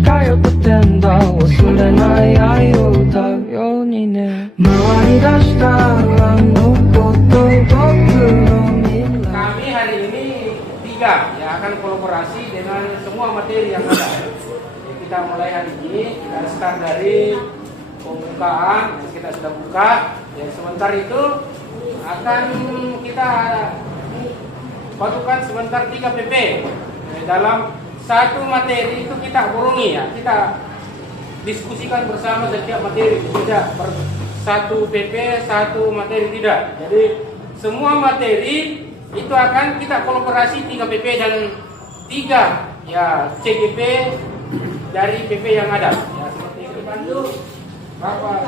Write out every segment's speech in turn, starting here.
通ってんだ忘れない愛を歌うようにね回り出したあのこと僕の未来 Kami hari ini tiga ya akan kolaborasi dengan semua materi yang ada. Jadi kita mulai hari ini kita start dari pembukaan kita sudah buka. Ya sebentar itu akan kita batukan sebentar 3 PP. Dalam satu materi itu kita burungi ya, kita diskusikan bersama setiap materi, tidak satu PP, satu materi tidak. Jadi semua materi itu akan kita kolaborasi 3 PP dan 3 ya CGP dari PP yang ada. Ya seperti itu bantu Bapak.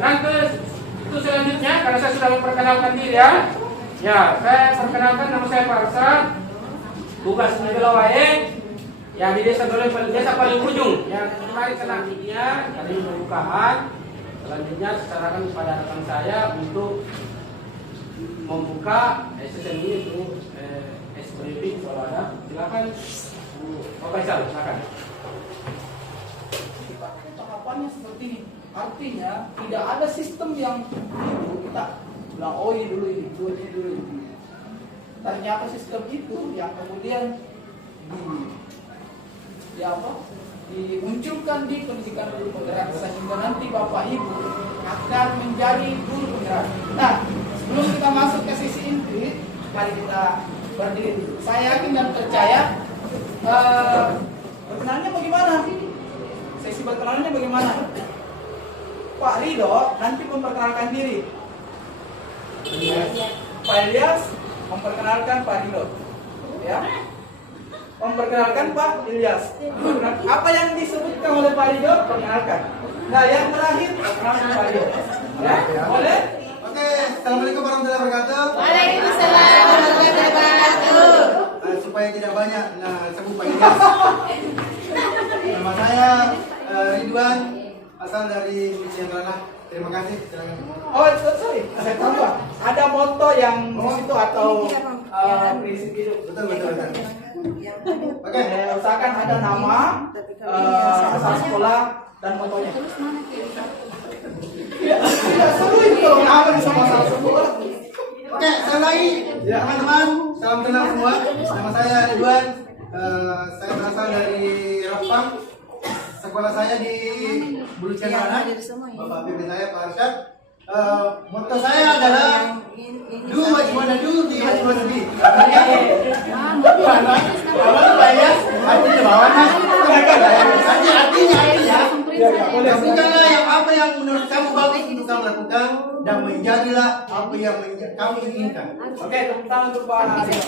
Nanti itu selanjutnya karena saya sudah memperkenalkan diri ya. Ya, saya perkenalkan nama saya Pak Arsa. Tugas Nagelawae yang di desa paling ujung yang kemarin kena media dari pembukaan. Selanjutnya secara kepada rekan saya untuk membuka SSM ini untuk briefing kalau ada. Silakan Pak Faisal, silakan. Tahapannya seperti ini. Artinya tidak ada sistem yang kita bilang oh ini dulu ini dulu ini. Ternyata sistem itu yang kemudian dimunculkan di pendidikan guru penggerak sehingga nanti Bapak Ibu akan menjadi guru penggerak. Nah, sebelum kita masuk ke sisi inti, mari kita berdiri. Saya yakin dan percaya perkenalannya bagaimana? Sesi perkenalannya bagaimana? Pak Rido nanti memperkenalkan diri. Pak Ilyas memperkenalkan Pak Rido. Ya. Memperkenalkan Pak Ilyas. Apa yang disebutkan oleh Pak Rido, perkenalkan. Nah, yang terakhir perkenalkan Pak Rido. Ya, boleh? Oke, assalamualaikum warahmatullahi wabarakatuh. Waalaikumsalam warahmatullahi wabarakatuh. Supaya tidak banyak sebut Pak Ilyas. Nama saya Ridwan, asal dari Michigan. Terima kasih. Silakan. Oh, sorry, saya tambah. Ada moto yang di situ atau prinsip hidup. Betul. Oke, usahakan ada nama, asal sekolah dan motonya. Tidak seru itu kalau nama di sama asal sekolah. Oke, saya lagi teman-teman, salam kenal semua. Nama saya Ridwan. Saya berasal dari Rempang. Sekolah saya di Bulu Cendana. Bapak pimpin saya Pak Arsyad. Moto saya adalah do what you wanna do, be what you wanna be. Artinya lakukanlah yang apa yang menurut kamu bagus untuk kamu lakukan dan menjadilah apa yang kamu inginkan. Oke, tepuk tangan untuk Pak Arsyad.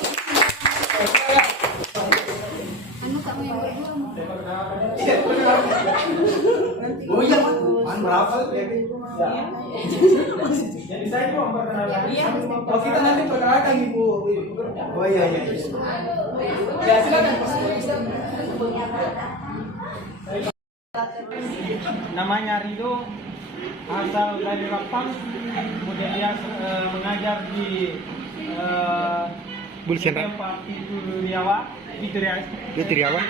Oh iya, man berapa? Jadi saya mau memperkenalkan. Oh, kita nanti perkenalkan Ibu. Oh iya. Ya, silakan. Namanya Rido, asal dari Rempang, kemudian dia mengajar di Pak Pituriawa.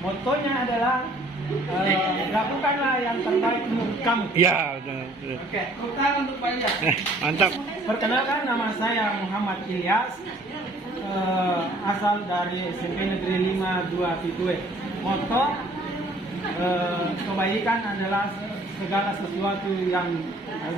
Motonya adalah lakukanlah yang terbaik menurut kamu. Ya, Oke, tepuk tangan untuk Pak Ilyas. mantap. Perkenalkan, nama saya Muhammad Ilyas, asal dari SMP Negeri 5 2 Pitue. Moto kebaikan adalah segala sesuatu yang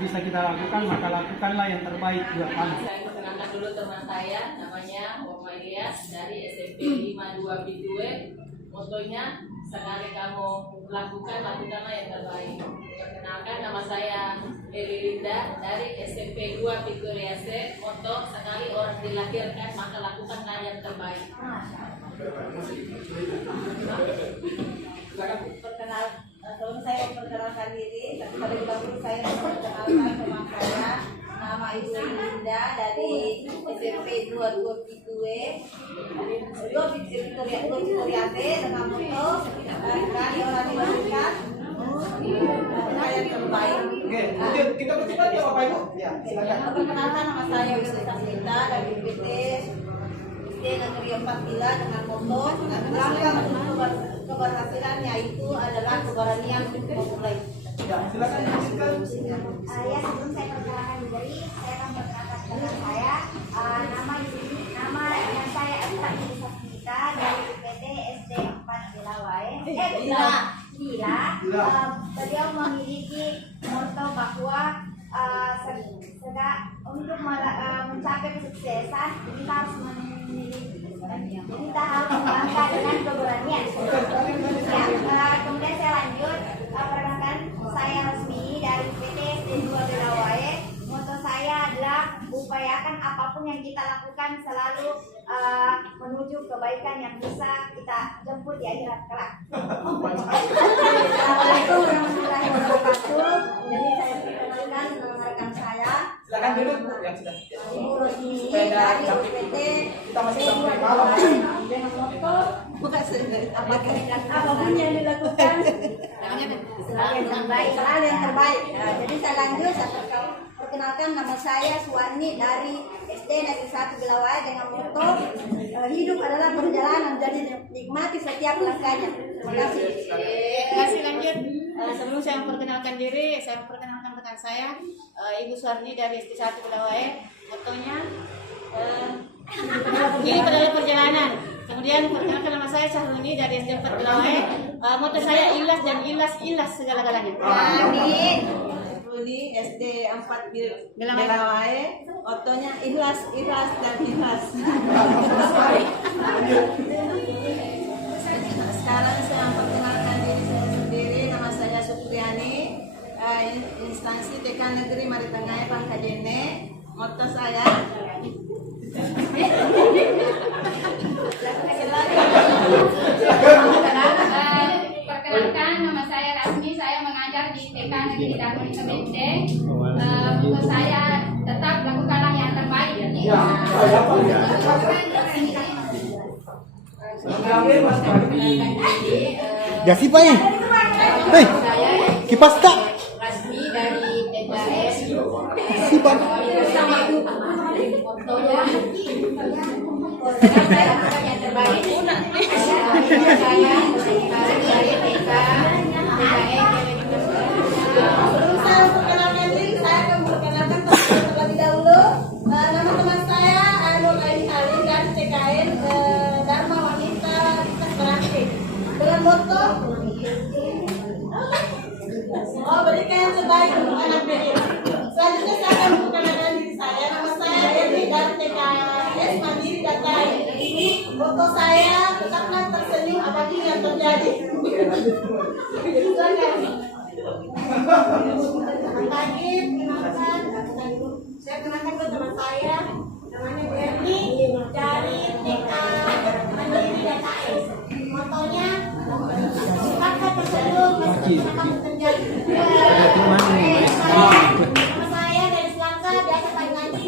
bisa kita lakukan, maka lakukanlah yang terbaik buat kamu. Saya perkenalkan dulu teman saya, namanya Bapak Ilyas dari SMP 52 Pitue. Motonya, sekali kamu lakukanlah yang terbaik. Perkenalkan, nama saya Eri Linda dari SMP 2 Victoria C. Moto, sekali orang dilahirkan maka lakukanlah yang terbaik. Sebelum saya memperkenalkan diri, terlebih dahulu saya memperkenalkan teman saya, nama Ibu Linda dari SMP 22 Pitue, Victoria T, dengan moto sekali orang dilahirkan yang terbaik. Oke, kita bercepat ya Bapak Ibu. Ya, silakan. Perkenalkan, nama saya Wisnu Saslita dari PT SD Negeri 4 Bila dengan moto langkah menuju keberhasilannya itu adalah keberanian untuk memulai. Ya, silakan lanjutkan. Ya, sebelum saya perkenalkan diri, saya akan perkenalkan dengan saya. Nama yang saya Esta Sasmita dari PT SD 4 Dilawai. Bila beliau memiliki motto bahwa untuk mencapai kesuksesan kita harus melangkah dengan keberanian. Ya, kemudian saya lanjut perkenalkan, saya Resmi dari PT SD 2 Dilawai. Motto saya adalah upayakan apapun yang kita lakukan selalu menuju kebaikan yang bisa kita jemput di akhirat kelak. Assalamualaikum warahmatullahi wabarakatuh. Jadi saya perkenalkan rekan saya. Silakan dulu Bu yang sudah. Ibu Rosmi Sepeda dari cantik. PT Kita masih sampai malam. dengan motto apapun yang dilakukan selalu yang terbaik. Nah, jadi saya lanjut, saya perkenalkan, nama saya Suwarni dari SD Negeri 1 Dilawai dengan motto hidup adalah perjalanan, jadi nikmati setiap langkahnya. Terima kasih. Terima kasih, lanjut. Sebelum saya memperkenalkan diri, saya memperkenalkan rekan saya, Ibu Suwarni dari SD 1 Dilawai. Motonya hidup adalah perjalanan. Kemudian perkenalkan, nama saya Syahruni dari SD 4 Dilawai. Moto saya ikhlas dan ikhlas segala-galanya. Amin. Rudi SD 4 Dilawai. Motonya ikhlas dan ikhlas. Sekarang saya memperkenalkan diri saya sendiri. Nama saya Supriyani, instansi TK Negeri Maritengah Pangkajene. Moto saya perkenalkan, nama saya Rasmi, saya mengajar di TK Negeri Darmoni Kebenteng. Moto saya tetap lakukanlah yang terbaik. Ya sih Pak ya. Hei, kipas tak? Rasmi dari TKS. Si Pak. Motonya saya lakukan yang terbaik. Saya dari TK Sebelum saya memperkenalkan diri, saya akan memperkenalkan terlebih dahulu. Nama teman saya Nur Aini Halim dari TKN Dharma Wanita Lintas Berarti. Dengan motto berikan yang terbaik untuk anak didik. Selanjutnya saya akan memperkenalkan diri saya. Nama saya Dewi dari TKS Mandiri Datai. Motto saya tetaplah tersenyum apapun yang terjadi. Selamat pagi, saya kenalkan ke teman saya, namanya Berni dari TK Mandiri DKS. Motonya sifatnya tersenyum meskipun apapun terjadi. Nama saya dari Selangka, biasa paling ngaji.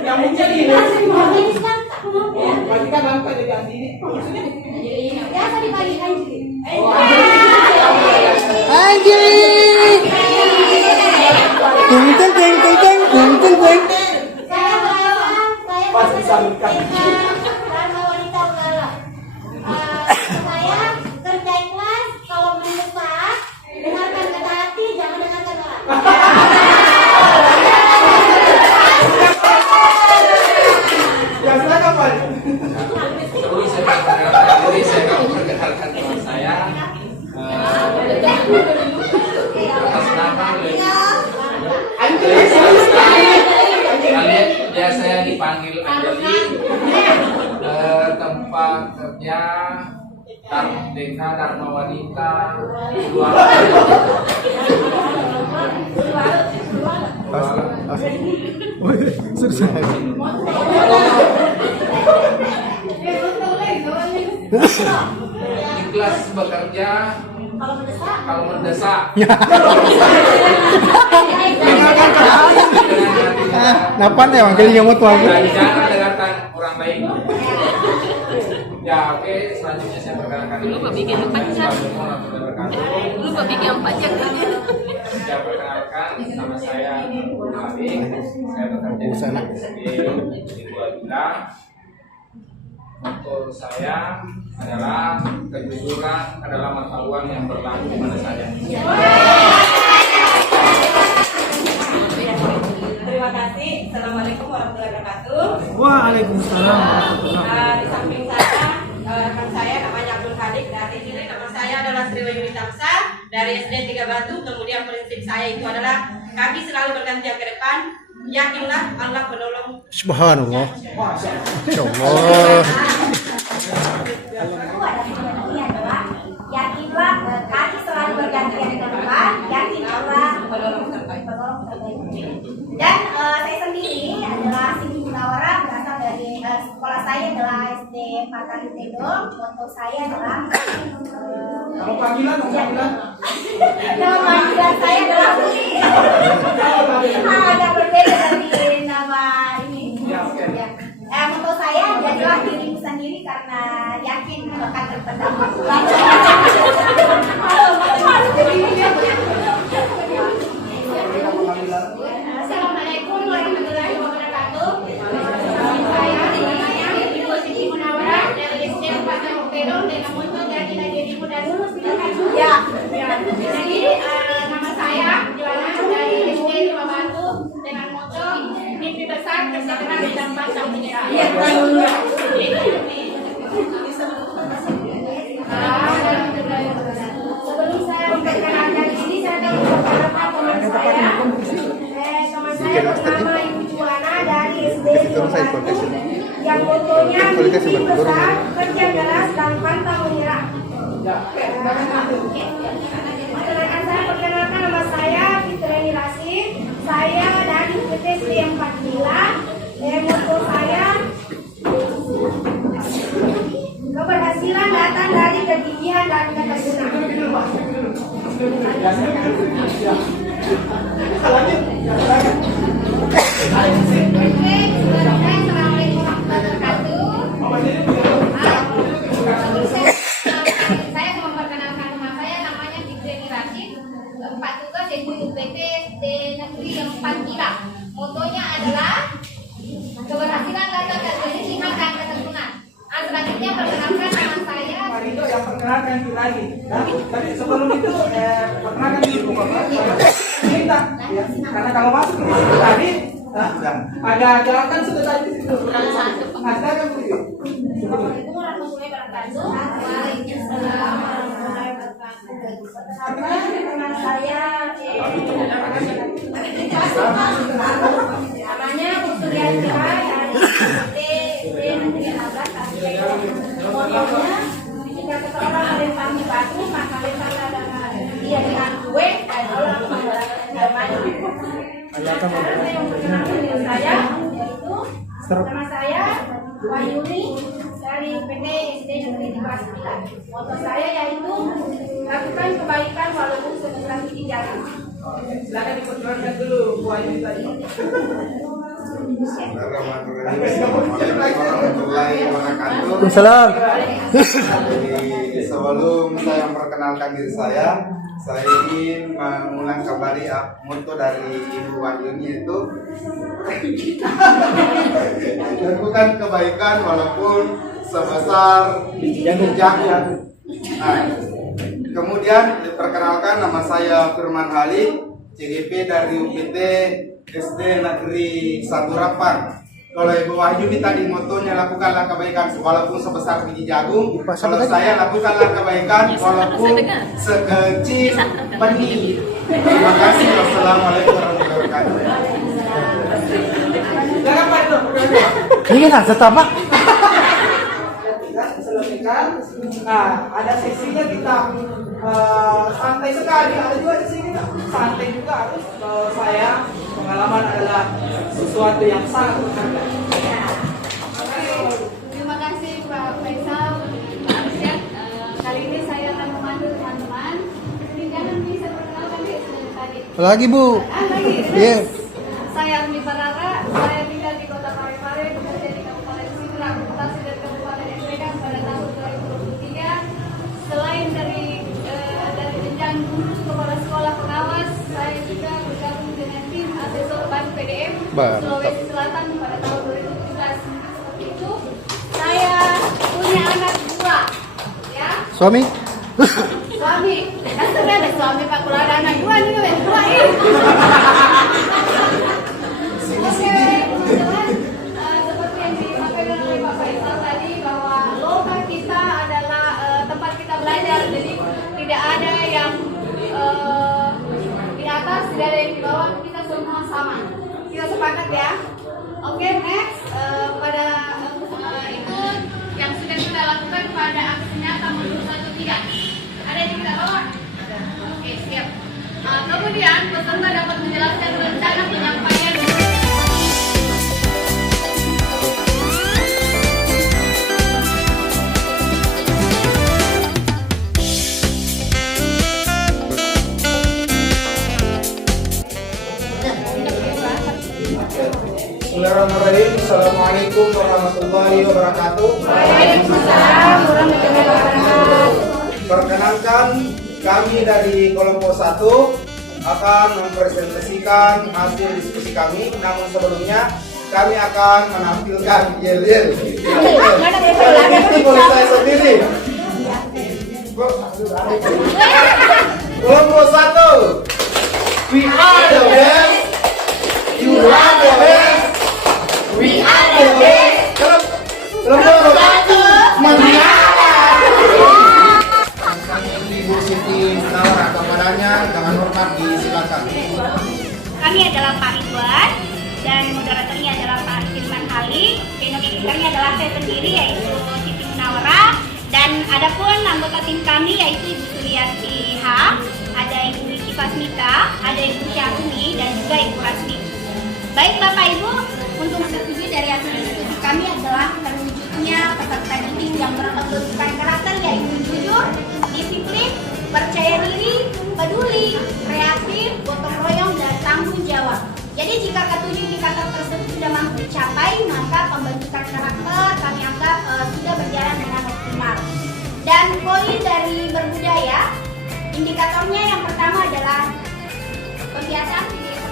Yang muncul ini. Dari Selangka. Berarti kan bangka jadi ini. Biasa di pagi ngaji. Anjing. Tung tung tung tung tung tung tung tung. Saya Pasti sangka. Dharma Wanita Ugala. Saya kerja ikhlas, kalau mendesak, dengarkan kata hati, jangan dengarkan orang. Ya silakan Pak. Sebelum saya perkenalkan diri, saya akan memperkenalkan teman saya. Atas nama kalian biasanya dipanggil Anjali. Tempat kerja TK Dharma Wanita ikhlas bekerja kalau mendesak. Napan ya manggilnya mau tuh aku. Dan jangan dengarkan orang lain. Ya oke, selanjutnya saya perkenalkan dulu. bikin panjang. Lupa bikin panjang. Saya perkenalkan, nama saya Abi. Saya bekerja di SD 2 Bila. Moto saya adalah kejujuran adalah mata uang yang berlaku pada saya. Terima kasih. Assalamualaikum warahmatullahi wabarakatuh. Waalaikumsalam. Di samping saya, rekan saya namanya Abdul Halik dari sini. Nama saya adalah Sri Wahyuni Tamsa dari SD 3 Batu. Kemudian prinsip saya itu adalah kami selalu bergantian ke depan. Yakinlah Allah menolong. Subhanallah. Ini adalah yakinlah kami selalu bergantian ke depan, yakin Allah menolong terbaik. Dan saya sendiri adalah Siti Munawara, berasal dari sekolah saya adalah SD Patani Tedong. Moto saya adalah Nama panggilan. nama panggilan saya adalah Putri. Agak berbeda dari nama ini. Ya. Moto saya jadilah dirimu sendiri karena yakin akan terpendapat. Assalamualaikum warahmatullahi wabarakatuh. Saya namanya Ibu Siti Munawara dari SD 4 Pedong dengan moto jadilah dirimu dan lulus pilihan. Ya. Jadi nama saya Joana dari SD 5 Batu dengan moto mimpi besar kesejahteraan dan bangsa menyerah. Sebelum saya memperkenalkan diri, saya akan memperkenalkan teman saya. Teman saya bernama Ibu Juana dari SD 5 Batu yang motonya mimpi besar, kerja keras dan pantang menyerah. Perkenalkan nama saya Fitrani Rasid. Saya dari PTSD 49. Moto saya keberhasilan datang dari kegigihan dan ketekunan. Assalamualaikum warahmatullahi wabarakatuh. Saya akan memperkenalkan nama saya, namanya Fitrani Rasid. Pak tugas Ibu UPT SD Negeri 4 Gila. Motonya adalah keberhasilan datang dari kegigihan dan ketekunan. Selanjutnya perkenalkan nama saya. Pak Rido yang perkenalkan diri lagi. Nah, tapi sebelum itu perkenalkan diri Bapak. Minta, ya, karena kalau masuk di situ tadi ada gerakan sudah tadi di situ. Silakan Bu. Assalamualaikum warahmatullahi wabarakatuh. Waalaikumsalam warahmatullahi wabarakatuh. Teman saya namanya Usulian Kira dari SD Negeri 16 Tasik. Motonya jika seseorang melempari batu maka lemparlah dia dengan kue dan Allah membalaskan jawabannya. Sekarang saya memperkenalkan diri saya, yaitu nama saya Wahyuni dari PT SD Negeri 39. Moto saya yaitu lakukan kebaikan walaupun sebesar biji jagung. Silakan diperkenalkan dulu Bu Ayu tadi. Warahmatullahi wabarakatuh. Waalaikumsalam. Jadi, sebelum saya memperkenalkan diri saya ingin mengulang kembali moto dari Ibu Wahyuni itu lakukan kebaikan walaupun sebesar biji jagung. Nah, kemudian diperkenalkan nama saya Firman Halik, CGP dari UPT SD Negeri 1 Rapang. Kalau Ibu Wahyuni tadi motonya lakukanlah kebaikan walaupun sebesar biji jagung. Kalau saya lakukanlah kebaikan walaupun sekecil benih. Terima kasih. Wassalamualaikum warahmatullahi wabarakatuh. Silakan Pak Rido. Ini kan apa? Selesaikan. Nah, ada sesinya kita santai sekali. Ada juga di sini santai juga harus. Saya pengalaman adalah sesuatu yang sangat berharga. Terima kasih Pak Faisal, Pak Arsyad. Kali ini saya akan memandu teman-teman. Jangan bisa perkenalkan diri seperti tadi. Lagi Bu. Lagi. Yes. Saya Armi Parara, saya tinggal di Kota Parepare, bekerja di Kabupaten Sidrap, mutasi dari Kabupaten NPK pada tahun 2023. Selain dari jenjang guru kepala sekolah pengawas, saya juga bergabung dengan tim asesor BAN PDM Sulawesi Selatan pada tahun 2017. Seperti itu, saya punya anak dua. Suami? Suami, kan sudah ada suami Pak Kula ada anak dua nih, dua ini. Oke, teman-teman, seperti yang disampaikan oleh Pak Faisal tadi bahwa loka kita adalah tempat kita belajar, jadi tidak ada yang di atas, tidak ada yang di bawah, kita semua sama. Kita sepakat ya. Oke, next pada itu yang sudah kita lakukan pada aksi nyata mundur 1-3. Ada yang kita bawa? Oke, siap. Kemudian peserta dapat menjelaskan rencana penyampaian. Bismillahirrahmanirrahim. Assalamualaikum warahmatullahi wabarakatuh. Waalaikumsalam warahmatullahi wabarakatuh. Perkenalkan, kami dari kelompok 1 akan mempresentasikan hasil diskusi kami. Namun sebelumnya kami akan menampilkan yel-yel. Itu boleh saya sendiri. Kelompok 1, we are the best. You are the best. We are the best. Kelompok 1, Ibu Siti Nawara, kepadanya dengan hormat disilakan. Kami adalah Pak Ridwan dan moderatornya adalah Pak Firman Ali. Editornya adalah saya sendiri yaitu Siti Nawara, dan ada pun anggota tim kami yaitu Ibu Suliati H, ada Ibu Wiki Fasmita, ada Ibu Syahumi dan juga Ibu Rasmi. Baik Bapak Ibu, untuk strategi dari hasil diskusi kami adalah terwujudnya peserta didik yang berpembentukan karakter yaitu jujur, disiplin, percaya diri, peduli, kreatif, gotong royong, dan tanggung jawab. Jadi jika ketujuh indikator tersebut sudah mampu dicapai, maka pembentukan karakter kami anggap sudah berjalan dengan optimal. Dan poin dari berbudaya, indikatornya yang pertama adalah kebiasaan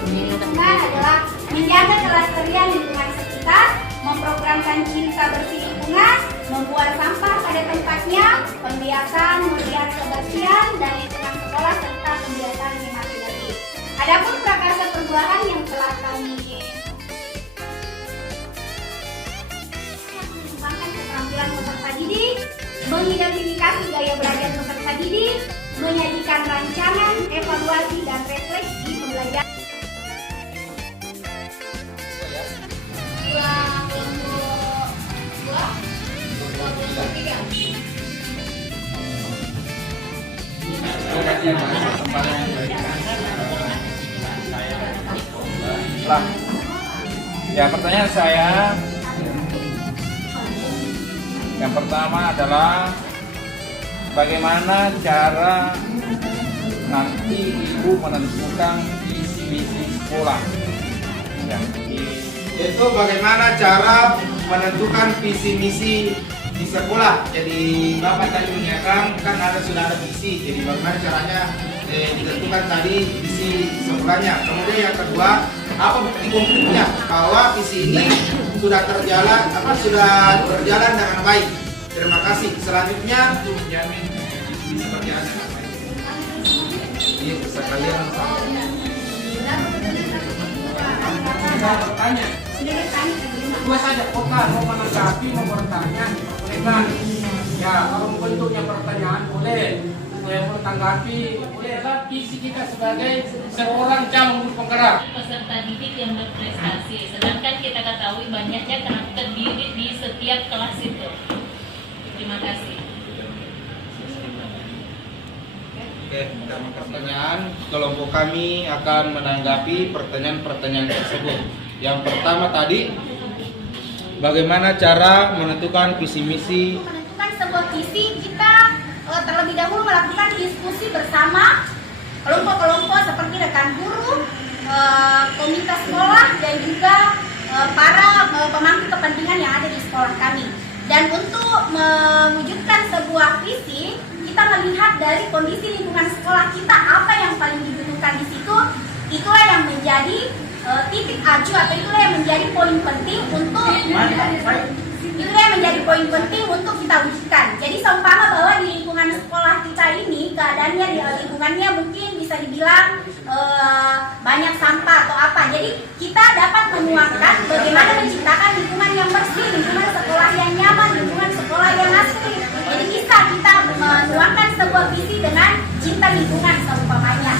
di lingkungan adalah menjaga kelestarian lingkungan sekitar, memprogramkan cinta bersih lingkungan, membuang sampah pada tempatnya, pembiasaan melihat kebersihan dan lingkungan sekolah serta kebiasaan imajinasi. Adapun prakarsa perbuahan yang telah kami mengembangkan keterampilan peserta didik, mengidentifikasi gaya belajar peserta didik, menyajikan rancangan, evaluasi dan refleksi pembelajaran. Ya, pertanyaan saya yang pertama adalah bagaimana cara nanti ibu menentukan visi misi sekolah? Itu bagaimana cara menentukan visi misi di sekolah. Jadi Bapak tadi mengingatkan kan sudah ada visi. Jadi bagaimana caranya ditentukan tadi visi sekolahnya. Kemudian yang kedua, apa bukti konkretnya bahwa visi ini sudah berjalan dengan baik. Terima kasih. Selanjutnya menjamin visi berjalan dengan baik. Ini sekalian Saya bertanya, dua saja kota mau menanggapi, mau bertanya, diperbolehkan. Ya, kalau bentuknya pertanyaan boleh, saya mau tanggapi, boleh adalah visi kita sebagai seorang calon guru penggerak. Peserta didik yang berprestasi, sedangkan kita ketahui banyaknya karakter didik di setiap kelas itu. Terima kasih. Oke, dalam pertanyaan, kelompok kami akan menanggapi pertanyaan-pertanyaan tersebut. Yang pertama tadi, bagaimana cara menentukan visi misi? Menentukan sebuah visi, kita terlebih dahulu melakukan diskusi bersama kelompok-kelompok seperti rekan guru, komite sekolah, dan juga para pemangku kepentingan yang ada di sekolah kami. Dan untuk mewujudkan sebuah visi, kita melihat dari kondisi lingkungan sekolah kita apa yang paling dibutuhkan di situ, itulah yang menjadi titik acuh atau itulah yang menjadi poin penting untuk kita wujudkan. Jadi seumpama bahwa di lingkungan lingkungan sekolah kita ini keadaannya di lingkungannya mungkin bisa dibilang banyak sampah atau apa. Jadi kita dapat menuangkan bagaimana menciptakan lingkungan yang bersih, lingkungan sekolah yang nyaman, lingkungan sekolah yang asri. Jadi bisa kita menuangkan sebuah visi dengan cinta lingkungan seumpamanya.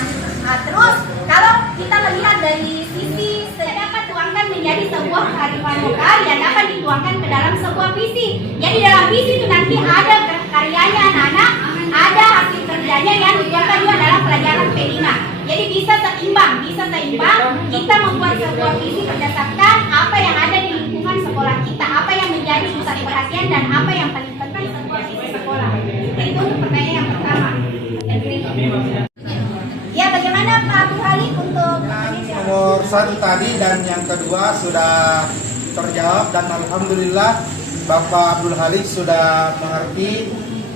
Terus kalau kita melihat dari sisi dapat tuangkan menjadi sebuah kearifan lokal yang dapat dituangkan ke dalam sebuah visi. Jadi dalam visi itu nanti ada karyanya anak-anak, ada hasil kerjanya yang dituangkan juga dalam pelajaran P5. Jadi bisa seimbang kita membuat sebuah visi berdasarkan apa yang ada di lingkungan sekolah kita, apa yang menjadi pusat perhatian dan apa yang paling penting sebuah visi sekolah. Itu untuk pertanyaan yang pertama. Ya, bagaimana Pak Abdul Halik untuk Nomor 1 tadi dan yang kedua sudah terjawab, dan alhamdulillah Bapak Abdul Halik sudah mengerti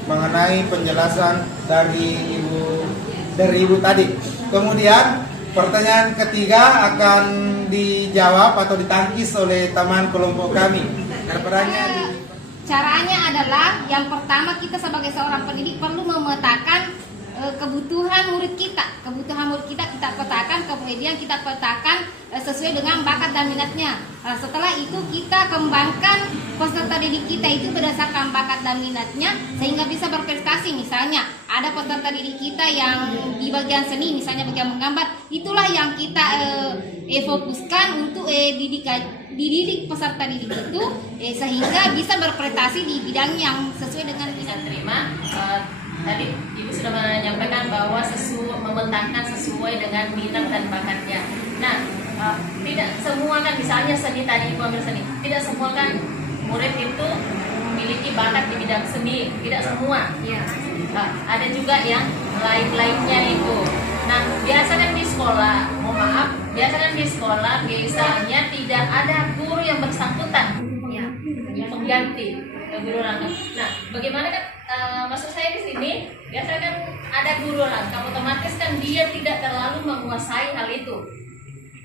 mengenai penjelasan dari ibu tadi. Kemudian pertanyaan ketiga akan dijawab atau ditangkis oleh teman kelompok kami. Caranya adalah yang pertama, kita sebagai seorang pendidik perlu memetakan kebutuhan murid kita kita petakan, kemudian kita petakan sesuai dengan bakat dan minatnya. Setelah itu kita kembangkan peserta didik kita itu berdasarkan bakat dan minatnya sehingga bisa berprestasi. Misalnya ada peserta didik kita yang di bagian seni, misalnya bagian menggambar, itulah yang kita fokuskan untuk dididik peserta didik itu sehingga bisa berprestasi di bidang yang sesuai dengan minat. Terima. Tadi Ibu sudah menyampaikan bahwa membentangkan sesuai dengan minat dan bakatnya. Nah, tidak semua kan, misalnya seni tadi Ibu ambil seni, tidak semua kan murid itu memiliki bakat di bidang seni, tidak semua. Ya. Ada juga yang lain-lainnya itu. Nah, biasanya di sekolah, biasanya tidak ada guru yang bersangkutan, ya, pengganti guru rangkap. Nah, bagaimana kan? Maksud saya di sini biasanya kan ada guru rangkap, otomatis kan dia tidak terlalu menguasai hal itu,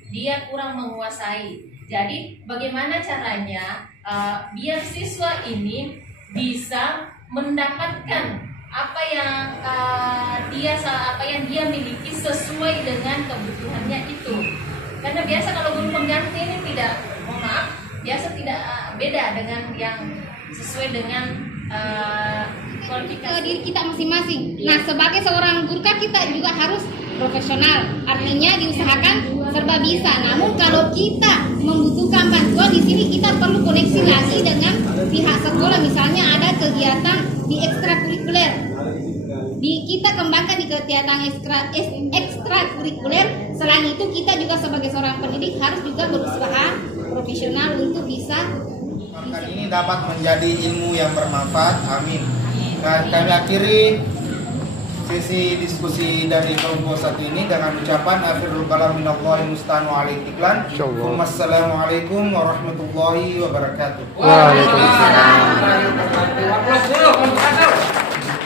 dia kurang menguasai. Jadi bagaimana caranya biar siswa ini bisa mendapatkan apa yang dia miliki sesuai dengan kebutuhannya itu. Karena biasa kalau guru pengganti ini tidak, biasa tidak beda dengan yang sesuai dengan ke diri kita masing-masing. Nah, sebagai seorang guru kan kita juga harus profesional. Artinya diusahakan serba bisa. Namun kalau kita membutuhkan bantuan di sini, kita perlu koneksi lagi dengan pihak sekolah. Misalnya ada kegiatan di ekstrakurikuler. Kita kembangkan di kegiatan ekstrakurikuler. Selain itu kita juga sebagai seorang pendidik harus juga berusaha profesional untuk bisa ini dapat menjadi ilmu yang bermanfaat. Amin. Dan kami akhiri sesi diskusi dari kelompok satu ini dengan ucapan akhirul kalam minallahi musta'an wa alaihi tiklan. Wassalamualaikum warahmatullahi wabarakatuh. Waalaikumsalam.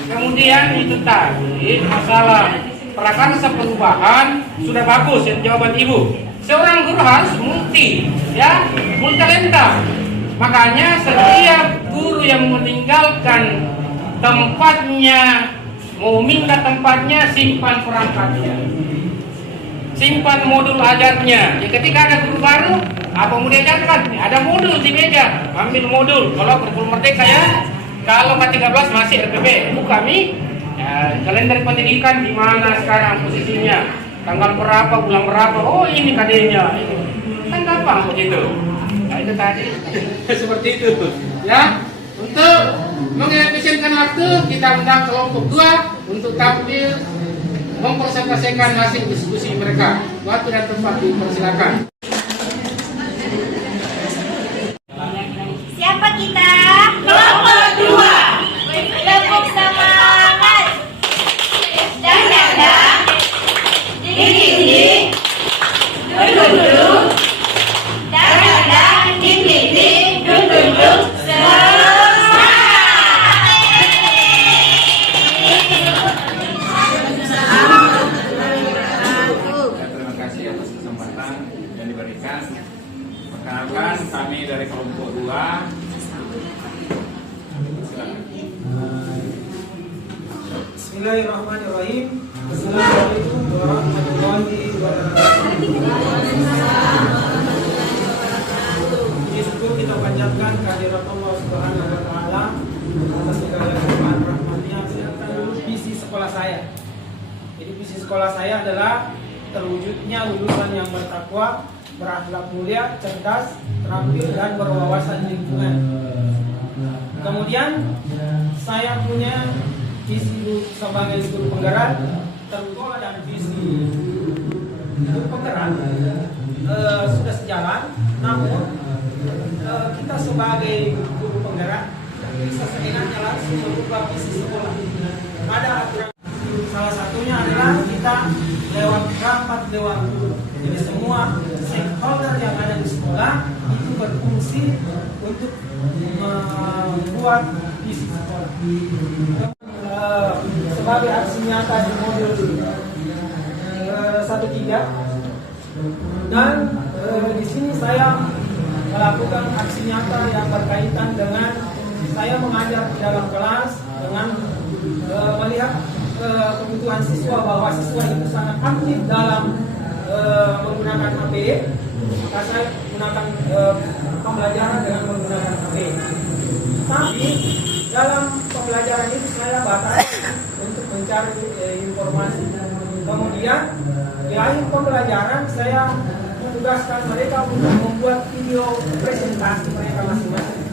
Kemudian itu tadi masalah prakarsa perubahan sudah bagus ya jawaban Ibu. Seorang guru harus multi talenta. Makanya setiap guru yang meninggalkan tempatnya, mau minta tempatnya, simpan perangkatnya, simpan modul ajarnya. Ya, ketika ada guru baru, apa mau diajarkan? Ada modul di meja, ambil modul. Kalau kurikulum merdeka ya, kalau K13 masih RPP. Kami ya, kalender pendidikan di mana sekarang posisinya, tanggal berapa, bulan berapa, oh ini KD-nya. Kan gampang begitu. Nah, itu tadi seperti itu ya. Untuk mengefisienkan waktu, kita undang kelompok 2 untuk tampil mempresentasikan hasil diskusi mereka. Waktu dan tempat dipersilakan. Siapa kita? Kelompok 2. Tepuk semangat. Dang-dang-dang. Ding-ding-ding. Dung-dung-dung. Dang-dang-dang. Ding-ding-ding. Dung-dung-dung. Perkenalkan, kami dari kelompok 2. Bismillahirrahmanirrahim. Assalamualaikum warahmatullahi wabarakatuh. Puji syukur kita panjatkan kehadirat Allah Subhanahu wa taala atas segala nikmat rahmatnya. Sedangkan dulu visi sekolah saya. Jadi visi sekolah saya adalah terwujudnya lulusan yang bertakwa, berakhlak mulia, cerdas, terampil dan berwawasan lingkungan. Kemudian saya punya visi sebagai guru penggerak, terutama dan visi guru penggerak sudah sejalan. Namun kita sebagai guru penggerak bisa seenaknya langsung merubah visi sekolah. Ada aturan. Salah satunya adalah kita lewat rapat dewan guru. Jadi semua stakeholder yang ada di sekolah itu berfungsi untuk membuat visi sekolah. Sebagai aksi nyata di modul 1.3 dan di sini saya melakukan aksi nyata yang berkaitan dengan saya mengajar di dalam kelas dengan melihat kebutuhan siswa, bahwa siswa itu sangat aktif dalam menggunakan HP. Maka saya menggunakan pembelajaran dengan menggunakan HP. Tapi dalam pembelajaran itu saya batasi untuk mencari informasi. Kemudian di akhir pembelajaran saya menugaskan mereka untuk membuat video presentasi mereka masing-masing.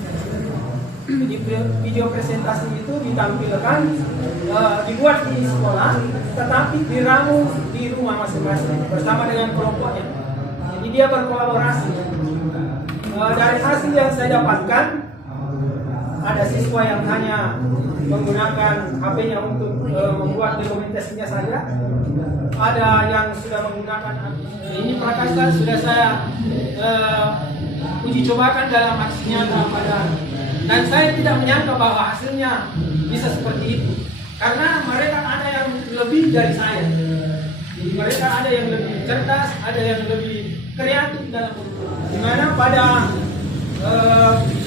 Jadi video presentasi itu ditampilkan, dibuat di sekolah, tetapi diramu di rumah masing-masing bersama dengan kelompoknya. Jadi dia berkolaborasi. Dari hasil yang saya dapatkan, ada siswa yang hanya menggunakan HP-nya untuk membuat dokumentasinya saja. Ada yang sudah menggunakan ini prakasa sudah saya uji cobakan dalam aksi nyata dan saya tidak menyangka bahwa hasilnya bisa seperti itu. Karena mereka ada yang lebih dari saya. Jadi mereka ada yang lebih cerdas, ada yang lebih kreatif dalam dimana pada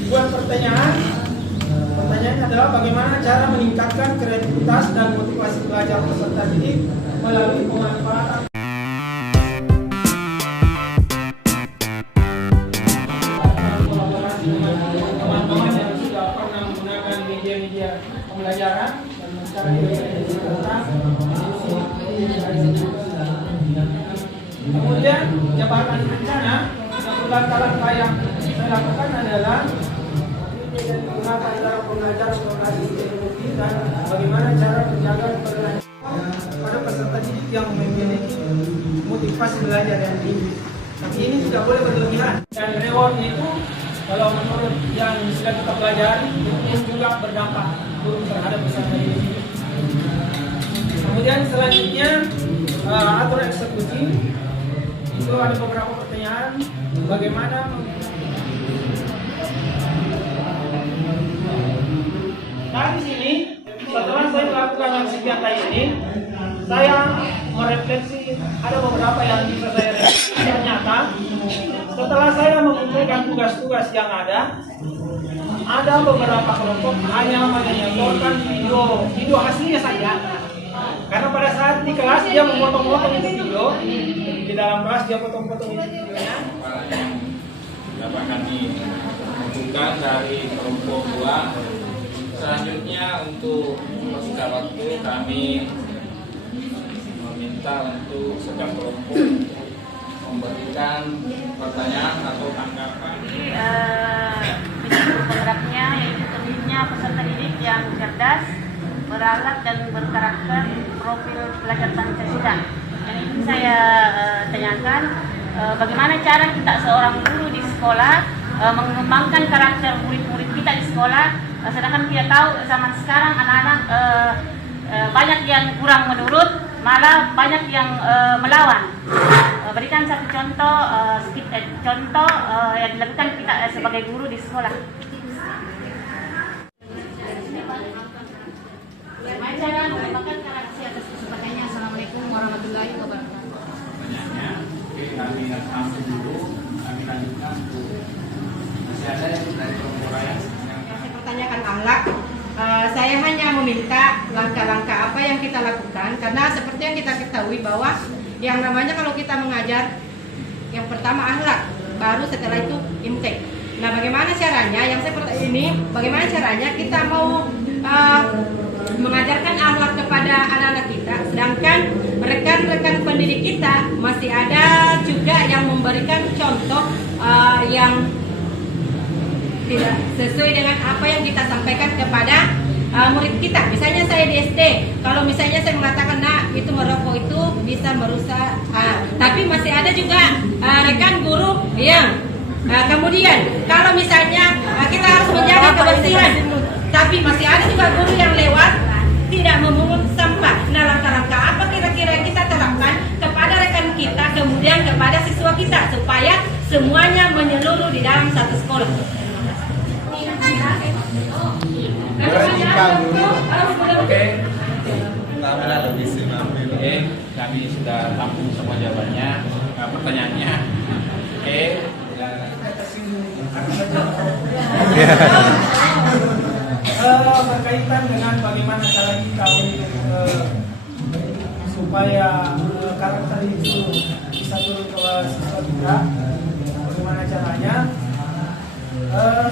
buat pertanyaannya adalah bagaimana cara meningkatkan kreativitas dan motivasi belajar peserta didik melalui pemanfaatan kolaborasi dengan teman-teman yang sudah pernah menggunakan media-media pembelajaran dan mencari kemudian jabatan rencana langkah-langkah yang saya lakukan adalah menggunakan cara pengajaran lokasi teknologi dan bagaimana cara menjaga keberlanjutan pada peserta didik yang memiliki motivasi belajar yang tinggi. Tapi ini tidak boleh berlebihan. Dan reward itu kalau menurut yang sudah kita pelajari itu juga berdampak buruk terhadap peserta didik. Kemudian selanjutnya atur eksekusi. Itu ada beberapa pertanyaan bagaimana dari sini setelah saya melakukan aksi nyata ini saya merefleksi ada beberapa yang bisa saya refleksi. Ternyata setelah saya mengumpulkan tugas-tugas yang ada beberapa kelompok hanya menyetorkan video hasilnya saja. Karena pada saat di kelas dia memotong-potong itu video, di dalam kelas dia potong-potong itu videonya. Dapat kami bukan dari kelompok 2. Selanjutnya untuk mempersingkat waktu kami meminta untuk setiap kelompok memberikan pertanyaan atau tanggapan. Penggeraknya yaitu terdirinya peserta didik yang cerdas, berakhlak dan berkarakter, profil pelajar Pancasila. Yang ingin saya tanyakan, bagaimana cara kita seorang guru di sekolah mengembangkan karakter murid-murid kita di sekolah, sedangkan kita tahu zaman sekarang anak-anak banyak yang kurang menurut, malah banyak yang melawan. Berikan satu contoh, yang dilakukan kita sebagai guru di sekolah. Cara mengembangkan karakter atas kesempatannya. Assalamualaikum warahmatullahi wabarakatuh. Pertanyaannya, kami datang dulu, kami lanjutkan. Masih ada yang dari kelompok lain? Yang saya pertanyakan akhlak, saya hanya meminta langkah-langkah apa yang kita lakukan, karena seperti yang kita ketahui bahwa yang namanya kalau kita mengajar, yang pertama akhlak, baru setelah itu imtek. Nah, bagaimana caranya? Yang seperti ini, bagaimana caranya kita mau mengajarkan akhlak kepada anak-anak kita, sedangkan rekan-rekan pendidik kita masih ada juga yang memberikan contoh yang tidak sesuai dengan apa yang kita sampaikan kepada murid kita. Misalnya saya di SD, kalau misalnya saya mengatakan, nah itu merokok itu bisa merusak, tapi masih ada juga rekan guru yang kemudian kalau misalnya kita harus menjaga kebersihan, tapi masih ada juga guru yang lewat tidak memungut sampah. Nah, langkah-langkah apa kira-kira yang kita terapkan kepada rekan kita, kemudian kepada siswa kita, supaya semuanya menyeluruh di dalam satu sekolah. Oke, kami sudah tampung semua jawabannya. Pertanyaannya, berkaitan dengan bagaimana cara kita untuk supaya karakter itu bisa turun ke siswa kita. Bagaimana caranya?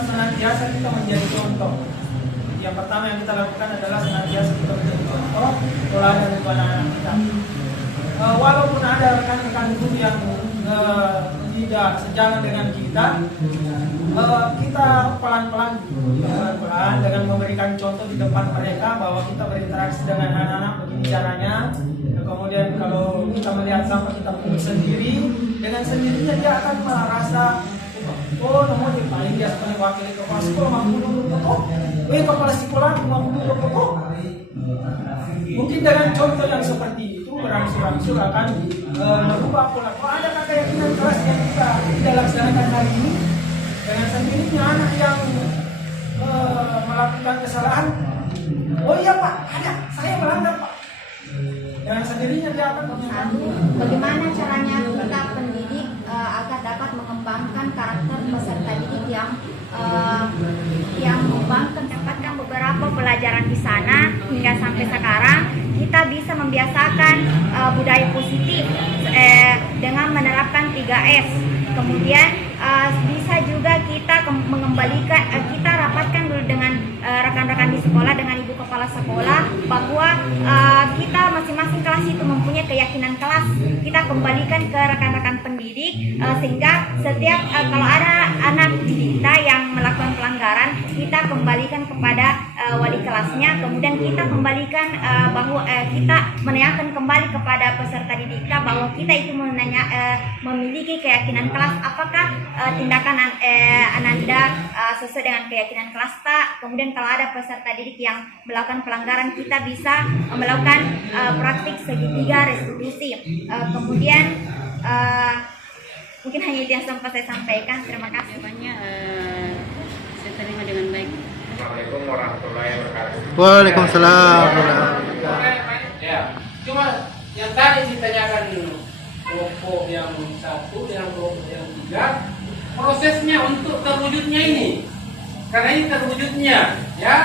Senantiasa kita menjadi contoh. Yang pertama yang kita lakukan adalah senantiasa kita menjadi contoh teladan kepada anak kita. Walaupun ada rekan-rekan guru yang tidak sejalan dengan kita, kita pelan-pelan dengan memberikan contoh di depan mereka bahwa kita berinteraksi dengan anak-anak begini caranya. Kemudian kalau kita melihat sampah kita pungut sendiri, dengan sendirinya dia akan merasa, oh nomor di paling dia sebagai wakil kepala sekolah mampu dulu pokok, kepala sekolah mampu dulu pokok. Mungkin dengan contoh yang seperti itu berangsur-angsur akan merubah pola. Kalau ada keyakinan keras yang kita tidak laksanakan hari ini, dengan sendirinya anak yang melakukan kesalahan, oh iya Pak, ada, saya melanggar Pak. Dengan sendirinya dia akan bagaimana caranya kita pendidik agar dapat mengembangkan karakter peserta didik yang mendapatkan beberapa pelajaran di sana hingga sampai sekarang kita bisa membiasakan budaya positif dengan menerapkan 3S. Kemudian bisa juga kita mengembalikan, kita rapatkan dulu dengan rekan-rekan di sekolah, dengan ibu kepala sekolah, bahwa kita masing-masing kelas itu mempunyai keyakinan kelas. Kita kembalikan ke rekan-rekan pendidik sehingga setiap kalau ada anak kita yang melakukan pelanggaran, kita kembalikan kepada wali kelasnya. Kemudian kita kembalikan bahwa kita menanyakan kembali kepada peserta didik kita bahwa kita itu memiliki keyakinan kelas, apakah tindakan Ananda sesuai dengan keyakinan kelas tak. Kemudian kalau ada peserta didik yang melakukan pelanggaran, kita bisa melakukan praktik segitiga restitusi. Kemudian mungkin hanya itu yang sempat saya sampaikan. Terima kasih banyak. Saya terima dengan baik. Assalamualaikum warahmatullahi wabarakatuh. Waalaikumsalam. Ya, cuma yang tadi ditanyakan kelompok yang satu, yang kelompok yang tiga, prosesnya untuk terwujudnya ini, karena ini terwujudnya, ya,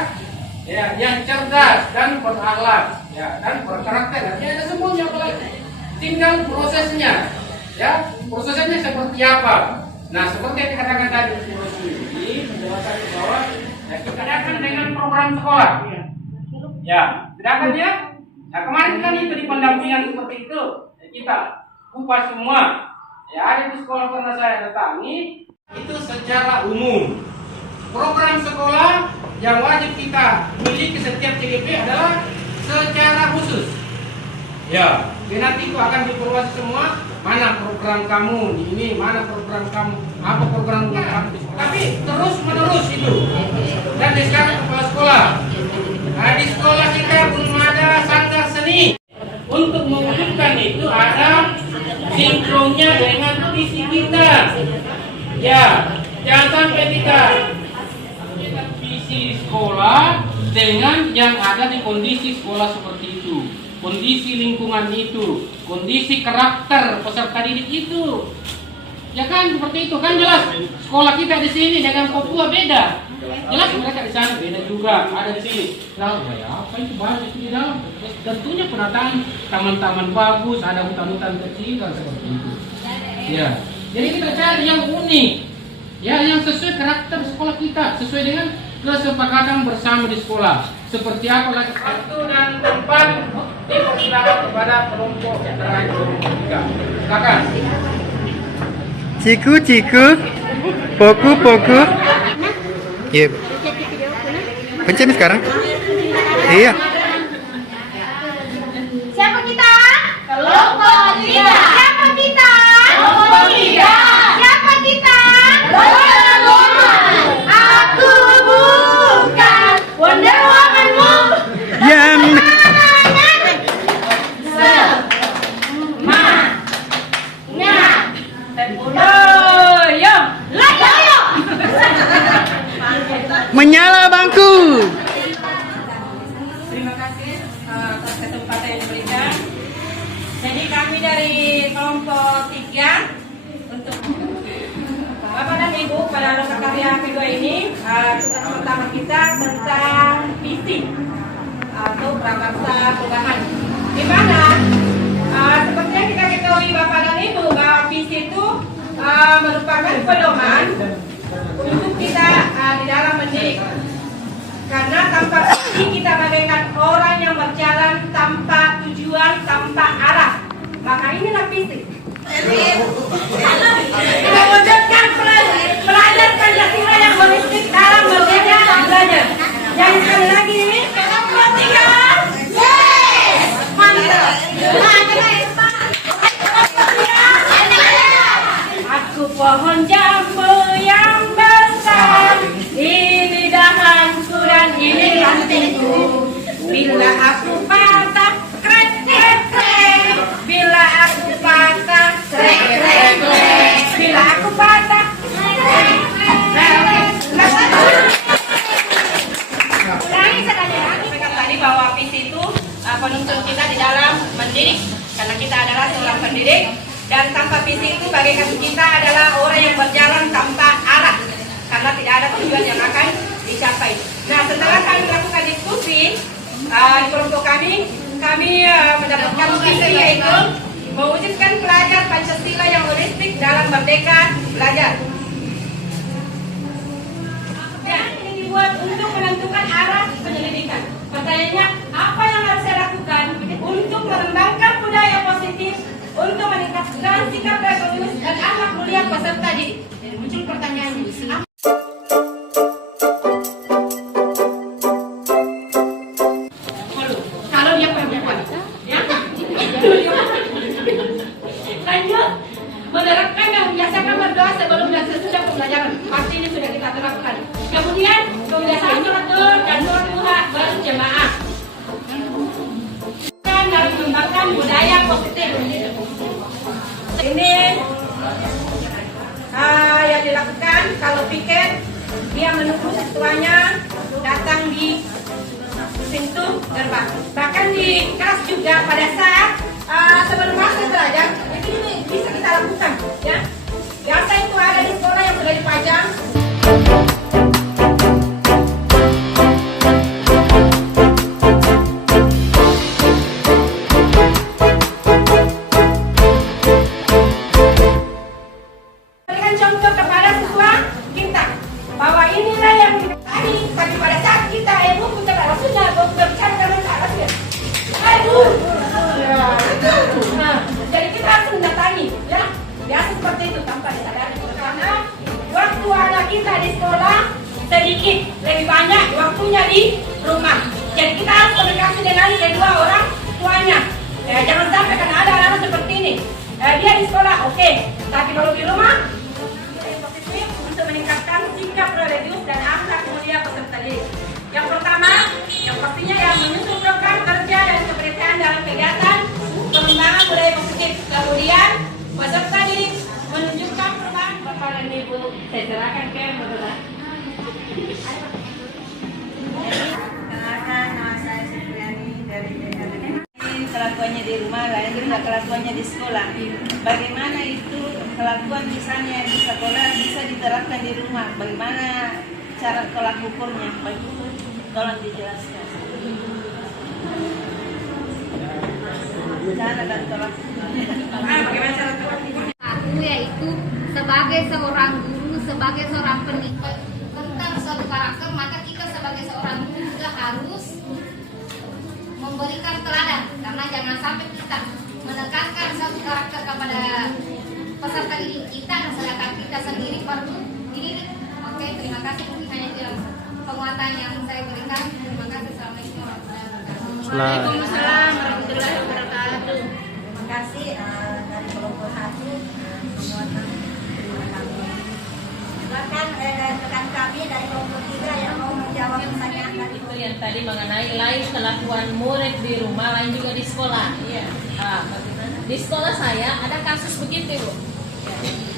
yang cerdas dan berakhlak, ya, dan berkarakter, ya, ada semuanya, tinggal prosesnya, ya, prosesnya seperti apa. Nah, seperti yang dikatakan tadi, ini menjelaskan bahwa ya, kita akan dengan program sekolah, ya, sedangkan dia, nah kemarin kan itu di pendampingan seperti itu, ya, kita kupas semua, ya, ada di sekolah pernah saya datangi, itu secara umum. Program sekolah yang wajib kita miliki setiap CGP adalah secara khusus. Ya, nanti itu akan dievaluasi semua, mana program kamu ini, mana program kamu, apa program kamu. Tapi terus menerus itu. Dan di sekarang kepala sekolah. Nah, di sekolah kita belum ada sanggar seni. Untuk mewujudkan itu ada sinkronnya dengan visi kita. Ya, jangan sampai kita visi sekolah dengan yang ada di kondisi sekolah seperti itu, kondisi lingkungan itu, kondisi karakter peserta didik itu. Ya kan seperti itu kan jelas. Sekolah kita di sini dengan Papua beda. Jelas mereka di sana beda juga. Ada di sini. Nah, ya apa itu banyak di dalam. Tentunya penataan taman-taman bagus, ada hutan-hutan kecil dan seperti itu. Ya. Jadi kita cari yang unik. Ya, yang sesuai karakter sekolah kita, sesuai dengan kesepakatan bersama di sekolah. Seperti apa lagi waktu dan tempat dipersilakan kepada kelompok yang terakhir juga. Silakan. Ciku, poku. Iya. Pencet sekarang? Iya. Siapa kita? Kelompok tiga. Siapa kita? Kelompok tiga. Siapa kita? Kelompok lima. Aku bukan Wonder Woman-mu. Yang menyala bangku. Terima kasih atas kesempatan yang diberikan. Jadi kami dari kelompok 3 untuk Bapak dan Ibu pada loka karya kedua ini tugas pertama kita tentang visi atau prakarsa perubahan. Di mana seperti yang kita ketahui Bapak dan Ibu bahwa visi itu merupakan pedoman untuk kita di dalam mendidik. Karena tanpa visi kita bagaikan orang yang berjalan tanpa tujuan, tanpa arah. Maka inilah visi. Mewujudkan pelajar Pancasila yang holistik dalam merdeka belajar. Yang sekali lagi ini kelompok 3. Yes! Mantap. Aku pohon jambu yang besar, ini dahanku dan ini rantingku. Bila aku patah, krek krek krek. Bila aku patah, krek krek krek. Bila aku patah, krek krek krek. Ulangi sekali lagi. Saya tadi bahwa visi itu penuntun kita di dalam mendidik, karena kita adalah seorang pendidik. Dan tanpa visi itu bagaikan kita adalah orang yang berjalan tanpa arah, karena tidak ada tujuan yang akan dicapai. Nah, setelah kami melakukan diskusi di kelompok kami mendapatkan visi yaitu mewujudkan pelajar Pancasila yang holistik dalam merdeka belajar. Ya, ini dibuat untuk menentukan arah penyelidikan. Pertanyaannya, apa yang harus saya lakukan untuk mengembangkan budaya positif, untuk meningkatkan sikap religius dan akhlak mulia peserta didik? Jadi muncul pertanyaannya. Kalau dia perempuan, ya? Lanjut, menerapkan dan membiasakan berdoa sebelum dan sesudah pembelajaran. Pasti ini sudah kita terapkan. Kemudian kebiasaan sholat zuhur dan sholat duha berjemaah. Dan dalam mengembangkan budaya positif. Ini yang dilakukan kalau piket, dia menunggu siswanya datang di pintu gerbang. Bahkan di kelas juga pada saat sebelum masuk belajar, ini bisa kita lakukan, ya. Biasa itu ada di sekolah yang sudah dipajang. Berikan contoh kepada siswa kita bahwa inilah yang tadi, tapi pada saat kita kita harusnya berbicara dengan harusnya. Jadi kita harus mendatangi, ya. Biasa seperti itu tanpa disadari. Karena waktu anak kita di sekolah sedikit, lebih banyak waktunya di rumah. Jadi kita harus komunikasi dengan kedua orang tuanya. Jangan sampai karena ada anak seperti ini. Dia di sekolah, oke. Tapi kalau di rumah, positif untuk meningkatkan sikap religius dan akhlak mulia peserta didik. Yang pertama, yang pastinya yang menyusun program kerja dan kebersihan dalam kegiatan pengembangan budaya positif. Kemudian peserta didik menunjukkan perubahan. Bapak dan Ibu, saya serahkan ke Bapak. Kenalkan, nama saya Supriyani dari DKBN. Selaku kelakuannya di rumah, lain juga kelakuannya di sekolah. Bagaimana itu kelakuan misalnya di sekolah bisa diterapkan di rumah? Bagaimana cara tolak ukurnya? Tolong dijelaskan. Cara dan tolak ukurnya. Bagaimana cara tolak ukurnya? Satu yaitu sebagai seorang guru, sebagai seorang pendidik tentang suatu karakter, maka kita sebagai seorang guru juga harus memberikan teladan, karena jangan sampai kita menekankan satu karakter kepada peserta didik kita, sedangkan kita sendiri perlu dididik. Oke, terima kasih. Mungkin hanya itu yang penguatan yang saya berikan. Terima kasih. Assalamualaikum warahmatullahi wabarakatuh. Waalaikumsalam warahmatullahi wabarakatuh. Terima kasih dari kelompok 1 penguatan kami. Silakan rekan kami dari kelompok 3 yang mau menjawab pertanyaan tadi. Itu yang tadi mengenai lain kelakuan murid di rumah, lain juga di sekolah. Iya. Di sekolah saya ada kasus begitu, Bu.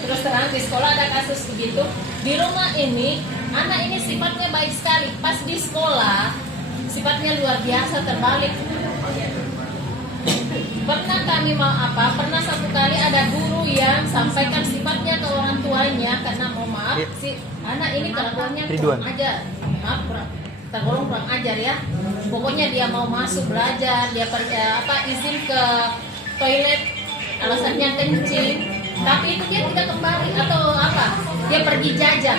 Terus terang di sekolah ada kasus begitu. Di rumah ini anak ini sifatnya baik sekali. Pas di sekolah sifatnya luar biasa terbalik. Pernah kami pernah satu kali ada guru yang sampaikan sifatnya ke orang tuanya karena mohon maaf si anak ini kelakuannya kurang ajar. Maaf, tergolong kurang ajar ya. Pokoknya dia mau masuk belajar, dia izin ke toilet, alasannya kencing, tapi itu dia tidak kembali atau dia pergi jajan.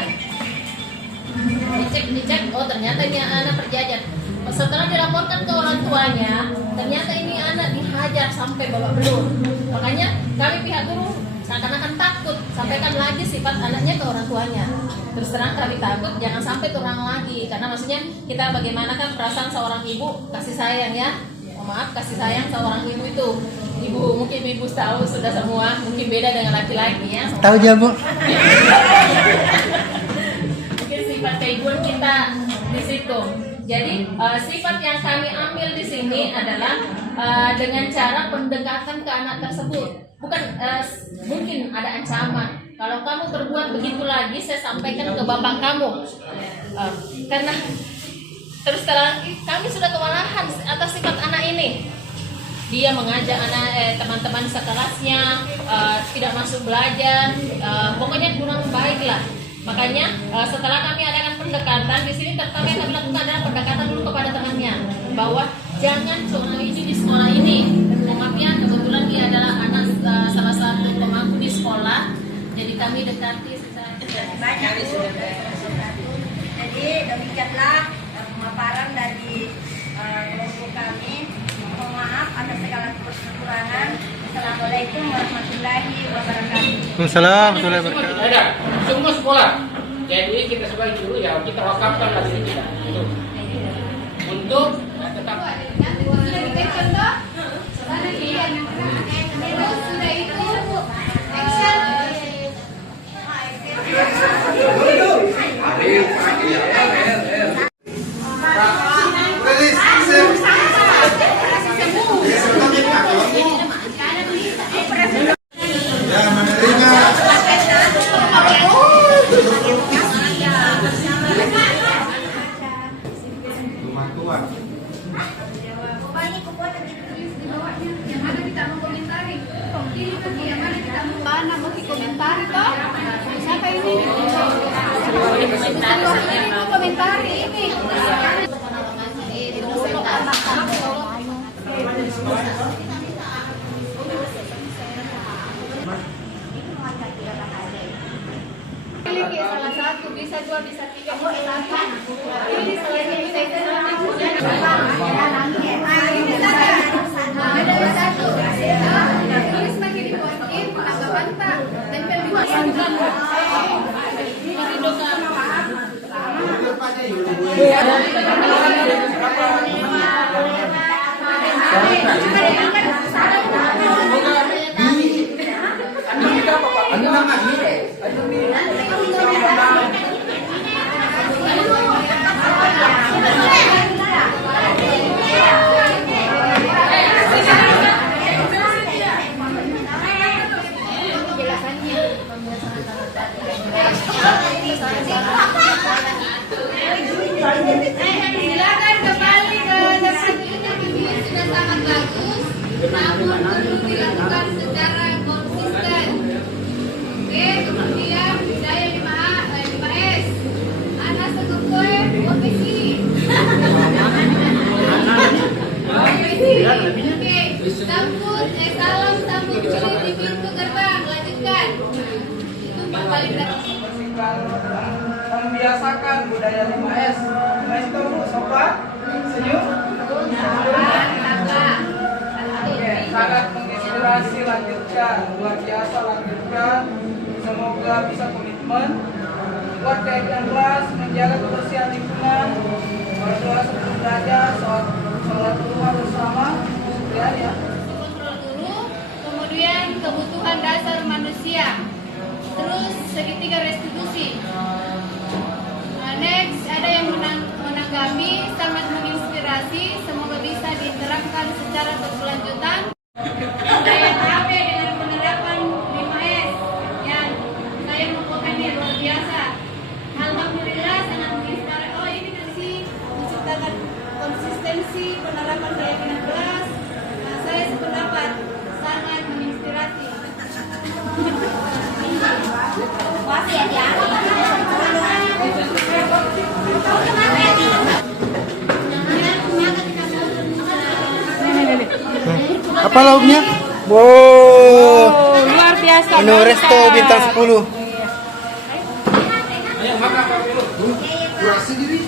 Dicek, oh ternyata ini anak perjajan. Setelah dilaporkan ke orang tuanya, ternyata ini anak dihajar sampai babak belur. Makanya kami pihak guru seakan-akan takut sampaikan lagi sifat anaknya ke orang tuanya. Terus terang kami takut jangan sampai terulang lagi, karena maksudnya kita bagaimana kan perasaan seorang ibu kasih sayang ya. Maaf, kasih sayang seorang ibu itu. Ibu mungkin ibu tahu sudah semua, mungkin beda dengan laki-laki ya. Tahu aja, Bu. Mungkin sifat keibuan kita di situ. Jadi sifat yang kami ambil di sini adalah dengan cara pendekatan ke anak tersebut. Bukan mungkin ada ancaman. Kalau kamu berbuat begitu lagi, saya sampaikan ke bapak kamu. Karena terus terang kami sudah kewalahan atas sifat anak ini. Dia mengajak anak teman-teman sekelasnya tidak masuk belajar, pokoknya kurang baik lah. Makanya setelah kami adakan pendekatan di sini, pertama yang kami lakukan adalah pendekatan dulu kepada temannya bahwa jangan seorang itu di sekolah ini. Maaf ya, kebetulan dia adalah anak salah satu pemangku di sekolah, jadi kami dekati secara Banyak sudah. Jadi demikianlah pemaparan dari kelompok kami. Mohon maaf atas segala kekurangan. Assalamualaikum warahmatullahi wabarakatuh. Waalaikumsalam warahmatullahi wabarakatuh. Ada semua sekolah. Jadi kita sebagai guru ya kita wakafkan lagi kita untuk tetap. Salah satu, bisa dua, bisa tiga, bisa satu. Ini salah satu bisa ada satu. Tulis lagi di poin, tanggapan Pak, tempel di mana? perlu dilakukan secara konsisten. Oke, kemudian budaya 5S. Anak sekukue profesi. Oke, salam sambut sulit di pintu gerbang. Lanjutkan. Itu paling Membiasakan budaya 5S. 5S itu sopan, senyum, Oke, sangat menginspirasi, lanjutkan. Luar biasa, lanjutkan. Semoga bisa komitmen, buat kegiatan kelas, menjaga kebersihan lingkungan, berdoa sebelum belajar, sholat duha bersama, ya. kontrol dulu, kemudian kebutuhan dasar manusia, terus segitiga restitusi. Next, ada yang menanggapi, sangat menginspirasi, semoga bisa diterapkan secara berkelanjutan. Saya HP dengan penerapan 5S yang saya menemukannya luar biasa. Alhamdulillah sangat menginspirasi. Oh, ini sih menciptakan konsistensi penerapan keyakinan kelas. Nah, saya sependapat sangat menginspirasi. Masih ya, Apa lauknya? Wow, luar biasa. Menu resto bintang 10. Ayo makan Pak Wilu. Buat sendiri.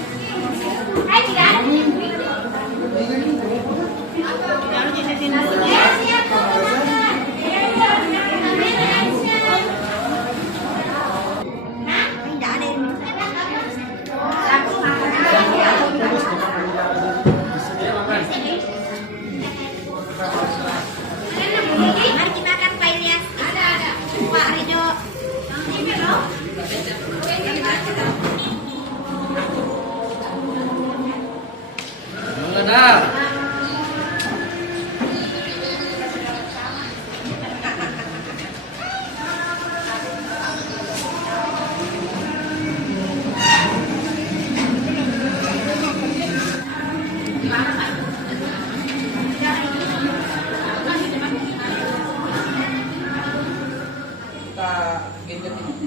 Mari kita makan Pak Ilyas. Ada. Pak Rido. Mengenal.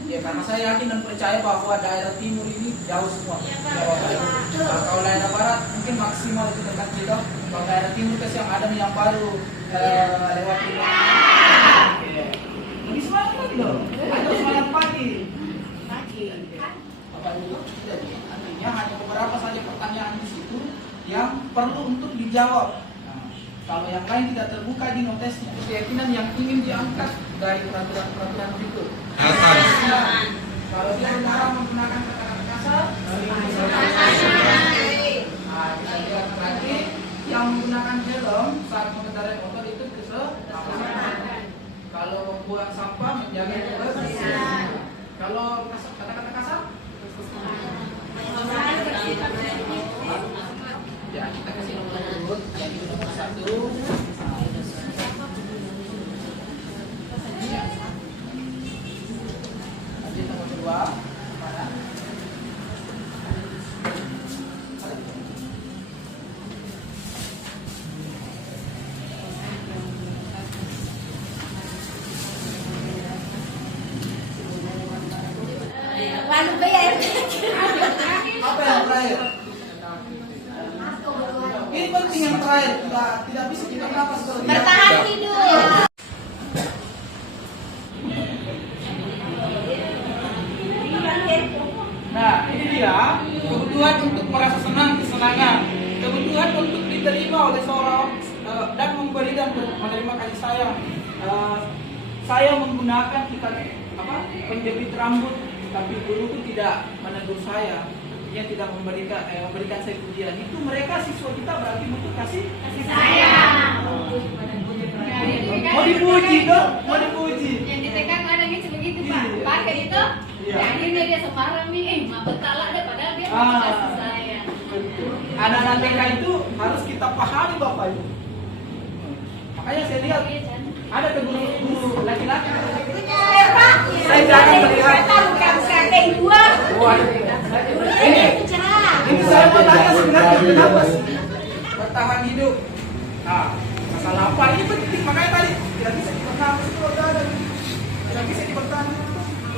Ya, karena saya yakin dan percaya bahwa daerah timur ini jauh semua Jawa Barat. Nah, kalau daerah barat mungkin maksimal itu dekat kita. Kalau daerah timur ke yang ada yang baru lewat ini. Ini semangat lagi dong. Ada semangat pagi. Bapak Ibu, artinya hanya beberapa saja pertanyaan di situ yang perlu untuk dijawab. Kalau yang lain tidak terbuka di notesnya, keyakinan yang ingin diangkat dari peraturan-peraturan berikut. Kalau dia dilarang menggunakan kata-kata kasar, kita lihat lagi yang menggunakan helm saat mengendarai motor itu kesalahan. Kalau membuang sampah menjaga kebersihan. Kalau kata-kata kasar, ya kita kasih nomor urut yang itu nomor 1. Lanjut nomor 2. Mana? Lalu bayar. Apa yang terakhir? Ini penting yang terakhir, tidak bisa kita nafas terus. Bertahan hidup. Nah, ini dia kebutuhan untuk merasa senang, kesenangan, kebutuhan untuk diterima oleh seorang dan memberi dan menerima kasih sayang. Saya menggunakan penjepit rambut, tapi guruku tidak menegur saya. Dia tidak memberikan saya pujian. Itu mereka siswa kita berarti butuh kasih sayang. Mau dipuji dong, mau dipuji. Yang di TK kadang itu begitu Pak. Pakai itu, akhirnya dia sembarang nih, betala deh padahal dia kasih sayang. Anak-anak TK itu harus kita pahami Bapak Ibu. Makanya saya lihat ada ke guru laki-laki. Saya jangan melihat. Bukan kakek dua. Ini saya mau tanya sebenarnya kenapa sih bertahan hidup? Nah, masalah apa. Ini penting, makanya tadi tidak bisa dipertahankan tidak bisa dipertahankan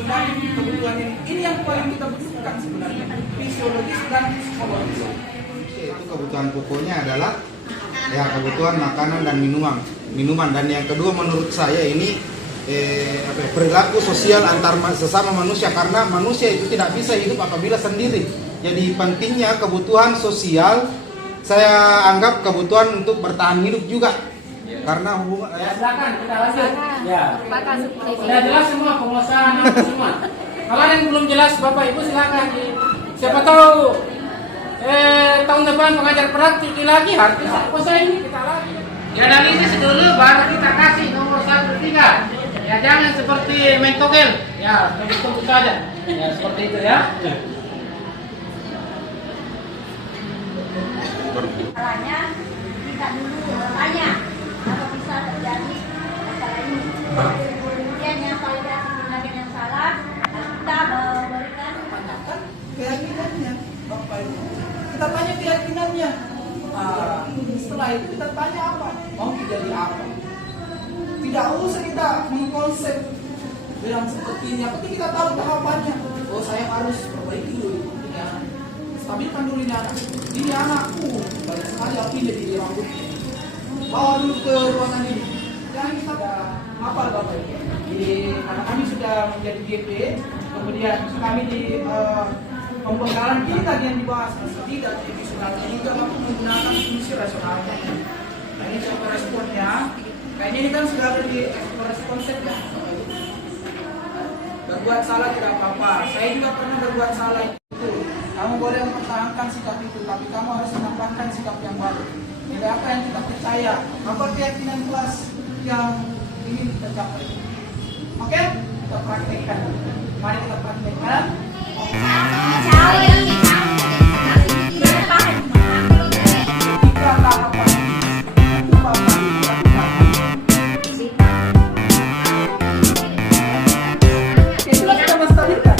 dan kebutuhan ini yang paling kita butuhkan sebenarnya, fisiologis dan psikologis. Itu kebutuhan pokoknya adalah ya kebutuhan makanan dan minuman dan yang kedua menurut saya ini perilaku sosial antar sesama manusia, karena manusia itu tidak bisa hidup apabila sendiri. Jadi pentingnya kebutuhan sosial saya anggap kebutuhan untuk bertahan hidup juga. Karena hubungan silakan kita lanjut. Ya. Sudah jelas semua pengusaha semua. Kalau yang belum jelas Bapak Ibu silakan. Siapa tahu tahun depan mengajar praktik lagi harus kosa ini kita lagi. Ya analisis dulu baru kita kasih nomor 1, 3. Ya jangan seperti main togel. Ya tunggu saja. Ya seperti itu ya. Masalahnya kita dulu bertanya apa bisa terjadi masalah ini. Kemudian yang validasi tindakan yang salah kita memberikan keyakinannya. Bapak Ibu, kita tanya keyakinannya. Setelah itu kita tanya apa? Mau jadi apa? Tidak usah kita mengkonsep yang seperti ini. Tapi kita tahu tahapannya. Oh saya harus perbaiki dulu ini anak. Stabilkan dulu ini anak. Ini anakku banyak sekali api di rambutnya. Bawa dulu ke ruangan ini. Jangan kita apa Bapak Ibu? Anak kami sudah menjadi GP. Kemudian kami di pembekalan ini tadi yang dibahas. Tidak jadi sebenarnya juga mampu menggunakan fungsi rasionalnya. Nah ini coba responnya. Kayaknya ini kan sudah ada di konsep ya. Berbuat salah tidak apa-apa. Saya juga pernah berbuat salah itu. Kamu boleh mempertahankan sikap itu, tapi kamu harus menambahkan sikap yang baru. Nilai apa yang kita percaya? Apa keyakinan kelas yang ingin kita capai? Oke? Kita praktekkan. Mari kita praktekkan. Tiga tahapan. Itulah kita menstabilkan.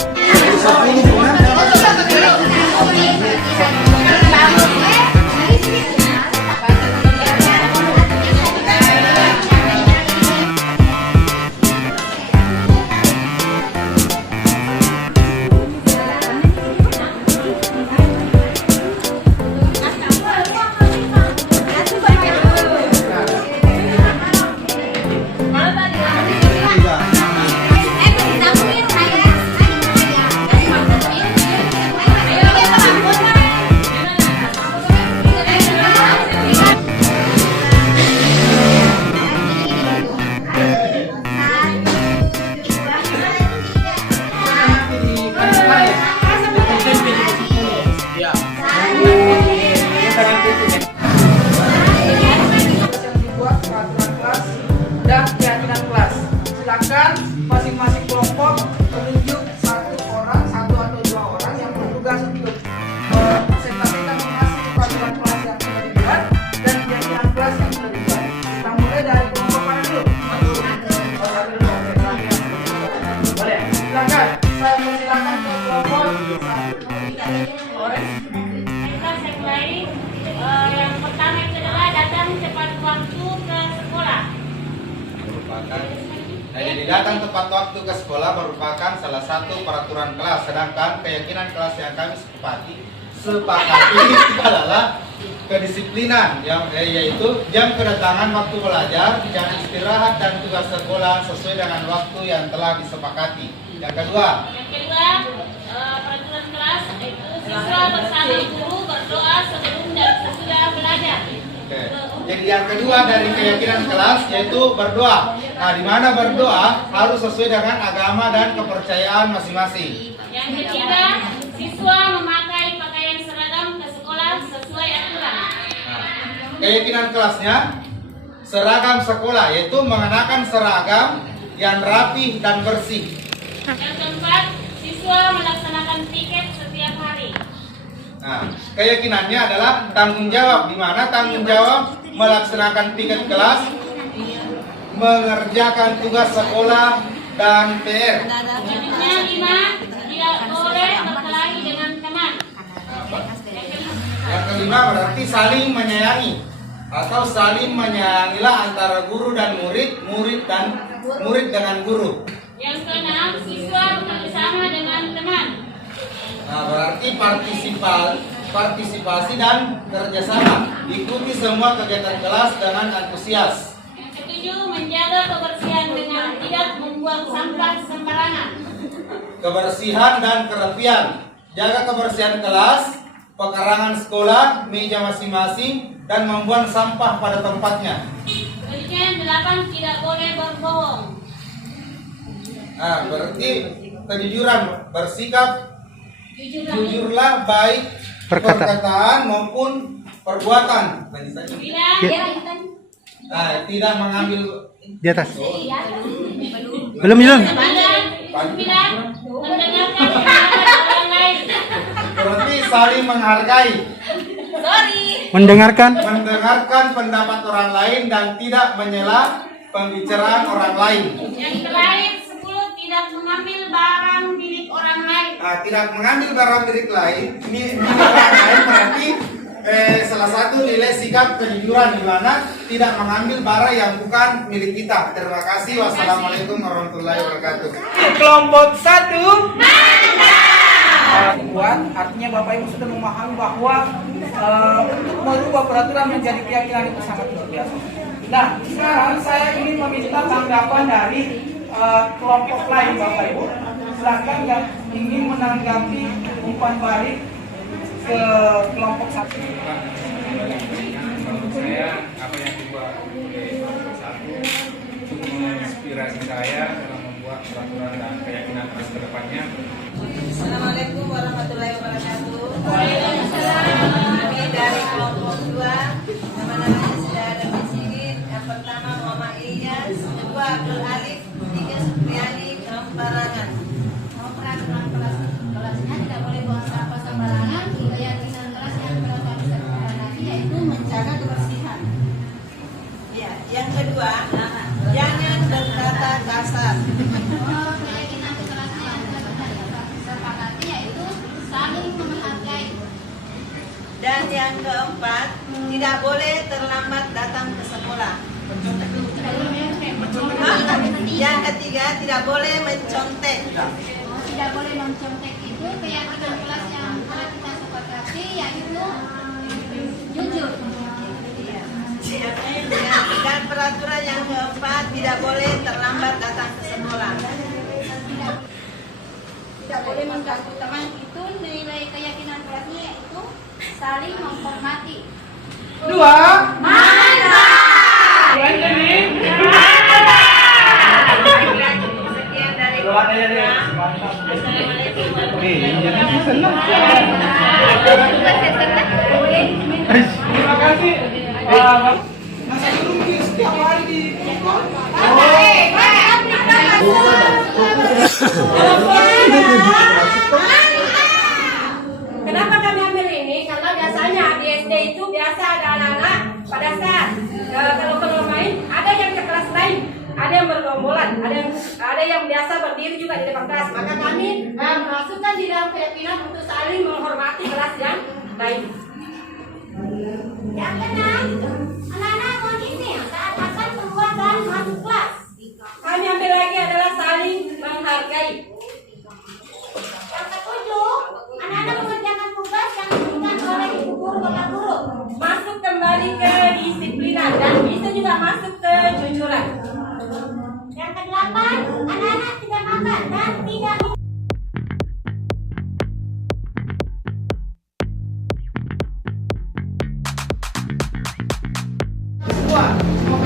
Masing-masing kelompok menunjuk satu atau dua orang yang bertugas untuk presentasikan hasil pelajaran kelas yang sudah dibuat dan kegiatan kelas yang sudah dibuat. Kita mulai dari kelompok mana dulu? Boleh, silakan. Saya persilakan ke kelompok Saya mulai. Yang pertama itu adalah datang tepat waktu ke sekolah. Jadi datang tepat waktu ke sekolah merupakan salah satu peraturan kelas, sedangkan keyakinan kelas yang kami sepakati adalah kedisiplinan, yaitu jam kedatangan waktu belajar, jam istirahat dan tugas sekolah sesuai dengan waktu yang telah disepakati. Yang kedua, peraturan kelas itu siswa bersama guru berdoa sebelum dan sesudah belajar. Jadi yang kedua dari keyakinan kelas yaitu berdoa. Nah, di mana berdoa harus sesuai dengan agama dan kepercayaan masing-masing. Yang ketiga, siswa memakai pakaian seragam ke sekolah sesuai aturan. Keyakinan kelasnya seragam sekolah yaitu mengenakan seragam yang rapi dan bersih. Yang keempat, siswa melaksanakan piket setiap hari. Nah, keyakinannya adalah tanggung jawab, di mana tanggung jawab melaksanakan piket kelas, mengerjakan tugas sekolah dan PR. Yang kelima, tidak boleh berkelahi dengan teman. Yang kelima berarti saling menyayangi. atau saling menyayangilah antara guru dan murid, murid dengan guru. Yang keenam, siswa bekerjasama dengan teman. Nah, berarti partisipasi dan kerjasama. Ikuti semua kegiatan kelas dengan antusias. Yang ketujuh, menjaga kebersihan dengan tidak membuang sampah sembarangan. Kebersihan dan kerapian. Jaga kebersihan kelas, pekarangan sekolah, meja masing-masing, dan membuang sampah pada tempatnya. Kemudian 8, tidak boleh berbohong. Nah, berarti kejujuran, bersikap jujurlah baik perkataan maupun perbuatan. Nah, tidak mengambil Di atas. belum. Mendengarkan orang lain. Berarti saling menghargai. Mendengarkan pendapat orang lain dan tidak menyela pembicaraan orang lain. Yang terakhir 10, tidak mengambil barang milik orang lain. Nah, tidak mengambil barang milik orang lain berarti salah satu nilai sikap kejujuran, di mana tidak mengambil barang yang bukan milik kita. Terima kasih. Wassalamualaikum warahmatullahi wabarakatuh. Kelompok 1 buat artinya Bapak Ibu sudah memahami bahwa untuk merubah peraturan menjadi keyakinan itu sangat luar biasa. Nah, sekarang saya ingin meminta tanggapan dari kelompok lain Bapak Ibu. Silakan yang ingin menanggapi umpan balik ke kelompok 1. Menurut saya apa yang dibuat oleh kelompok 1 cukup menginspirasi saya dalam membuat peraturan dan keyakinan kelas ke depannya. Assalamualaikum warahmatullahi wabarakatuh. Kami dari kelompok 2, nama-namanya sudah ada di sini. Yang pertama Muhammad Ilyas, kedua Abdul Alif, tiga Supriyani, Parangan. Peraturan kelasnya tidak boleh buang sampah sembarangan. Keyakinan kelas yang berlaku yaitu menjaga kebersihan. Ya, yang kedua, jangan berkata kasar. Keyakinan kelasnya yang sepakati yaitu saling menghargai. Dan yang keempat, tidak boleh terlambat datang ke sekolah. Yang ketiga, tidak boleh mencontek. Tidak boleh mencontek itu keyakinan kelas yang kita sepakati yaitu jujur. Dan peraturan yang keempat, tidak boleh terlambat datang ke sekolah. Tidak boleh mengganggu teman, itu nilai keyakinan kelasnya yaitu saling menghormati. 2 mantap. Sekian dari Terima kasih. Masa dulu setiap hari di Kenapa kami ambil ini? Karena biasanya di SD itu biasa ada anak-anak pada saat kalau main ada yang ke kelas lain, ada yang bergombolan, ada yang biasa berdiri juga di depan kelas. Maka kami masukkan di dalam keyakinan untuk saling menghormati kelas yang lain. Yang keenam, anak-anak kondisi saat akan keluar dan masuk kelas. Kami ambil lagi adalah saling menghargai. Yang ketujuh, anak-anak mengerjakan tugas yang diberikan oleh ibu guru bapak guru. Masuk kembali ke disiplinan dan bisa juga masuk ke jujuran. Yang kedelapan, anak-anak tidak makan dan tidak semua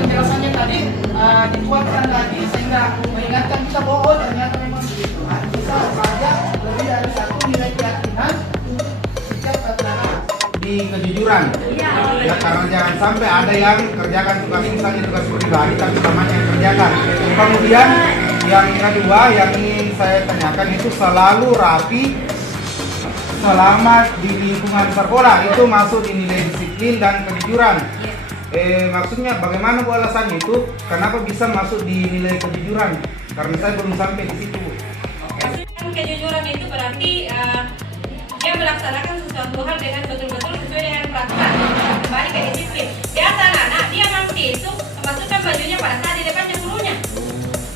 penjelasannya tadi dikuatkan lagi sehingga mengingatkan kita bahwa ternyata memang begitu. Bisa saja lebih dari satu nilai keyakinan setiap anak Di kejujuran. Ya, karena jangan sampai ada yang kerjakan tugas misalnya tugas pribadi tapi temannya yang kerjakan. Kemudian yang kedua yang ingin saya tanyakan itu selalu rapi selama di lingkungan sekolah, itu masuk di nilai disiplin dan kejujuran. Maksudnya bagaimana Bu alasannya itu? Kenapa bisa masuk di nilai kejujuran? Karena saya belum sampai di situ. Kejujuran itu berarti dia melaksanakan sesuatu hal dengan betul-betul sesuai dengan peraturan, kembali ke disiplin. Dia anak-anak, dia mampu itu memasukkan bajunya pada saat di depan gurunya.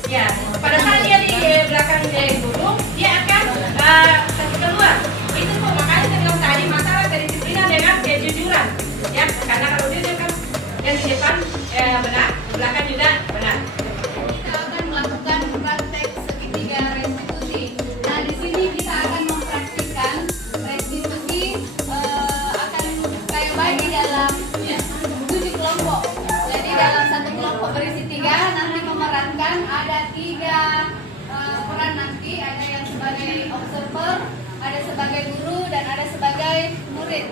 Ya, pada saat dia di belakang guru, dia akan kasih keluar. Itu kok makanya saya bilang tadi masalah kedisiplinan dengan kejujuran. Ya, karena kalau dia kan yang di depan benar, belakang juga benar. Kita akan melakukan praktek segitiga restitusi. Nah, di sini kita akan mempraktikkan restitusi akan kayak baik di dalam 7 kelompok. Jadi dalam satu kelompok berisi 3, nanti memerankan ada 3 peran nanti, ada yang sebagai observer, ada sebagai guru, dan ada sebagai murid.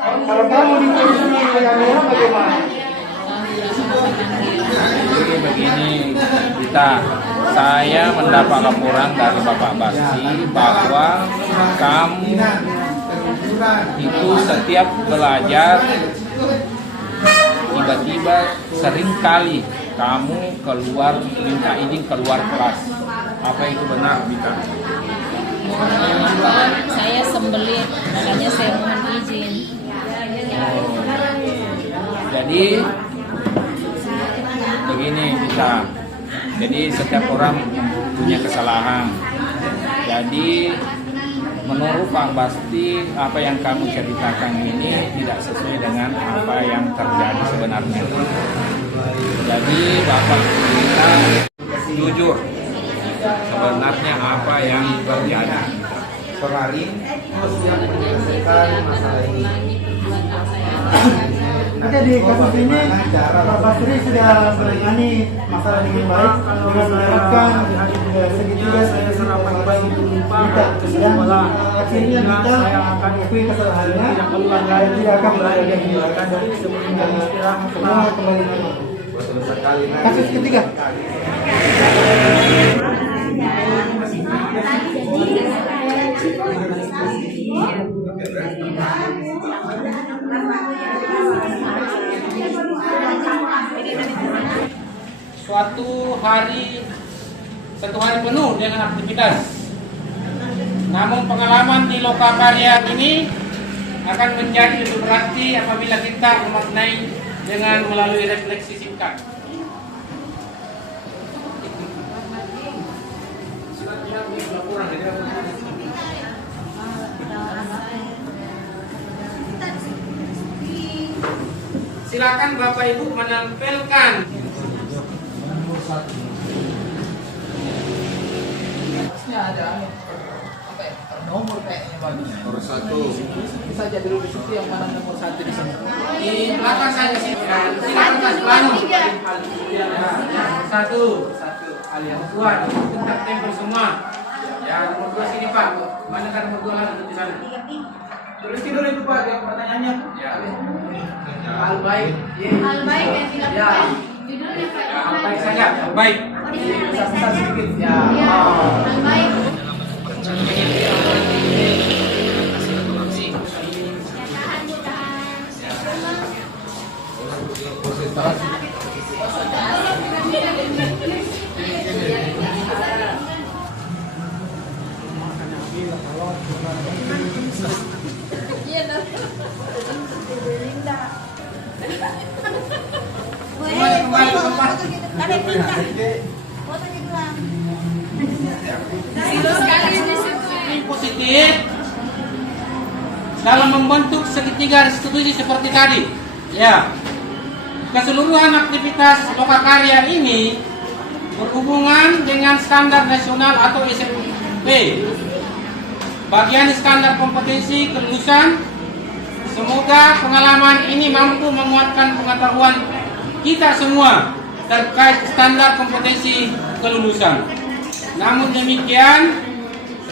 Kalau kamu di posisi kamera bagaimana? Jadi begini, saya mendapat laporan dari Bapak Basti bahwa kamu itu setiap belajar tiba-tiba seringkali kamu keluar, minta izin keluar kelas. Apa itu benar, Bita? Saya sembelit, makanya saya mohon izin. Jadi begini Bita. Jadi setiap orang punya kesalahan. Jadi menurut Pak Basti, apa yang kamu ceritakan ini tidak sesuai dengan apa yang terjadi sebenarnya. Jadi Bapak kita jujur sebenarnya apa yang terjadi. Per hari siap menyelesaikan masalah ini. Oke, di kasus ini Pak Basri sudah menangani masalah dengan baik dengan menerapkan segitiga saya serapan baik kita dan akhirnya kita mengakui kesalahannya dan tidak akan berada di belakang dari sebelumnya istirahat semua kembali normal. Kasus ketiga. satu hari penuh dengan aktivitas. Namun pengalaman di lokakarya ini akan menjadi lebih berarti apabila kita memaknai dengan melalui refleksi singkat. Silakan Bapak Ibu menampilkan. Ada apa ya? Nomor kayaknya bagus. Nomor 1. Bisa jadi dulu di situ yang mana nomor 1 di sini. Di belakang saya di sini. Silakan Mas Banu. Satu hal yang tua kita tempel semua. Ya, nomor 2 sini Pak. Mana kan nomor 2 lagi di sana. Tulis dulu itu Pak yang pertanyaannya. Ya. Hal baik. Hal baik yang dilakukan. Judulnya Pak. Ya, hal baik saja. Hal baik. Besar sedikit ya. Hal baik. positif dalam membentuk segitiga restitusi seperti tadi. Ya, keseluruhan aktivitas lokakarya ini berhubungan dengan standar nasional atau SMP. Bagian standar kompetensi kelulusan. Semoga pengalaman ini mampu menguatkan pengetahuan kita semua terkait standar kompetensi kelulusan. Namun demikian,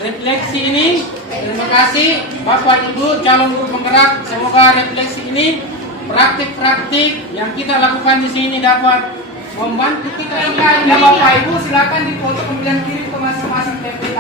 refleksi ini, terima kasih Bapak Ibu calon guru penggerak. Semoga refleksi ini, praktik-praktik yang kita lakukan di sini dapat membantu kita. Ya Bapak Ibu silakan dipoto pemilihan kiri ke masing-masing TPK.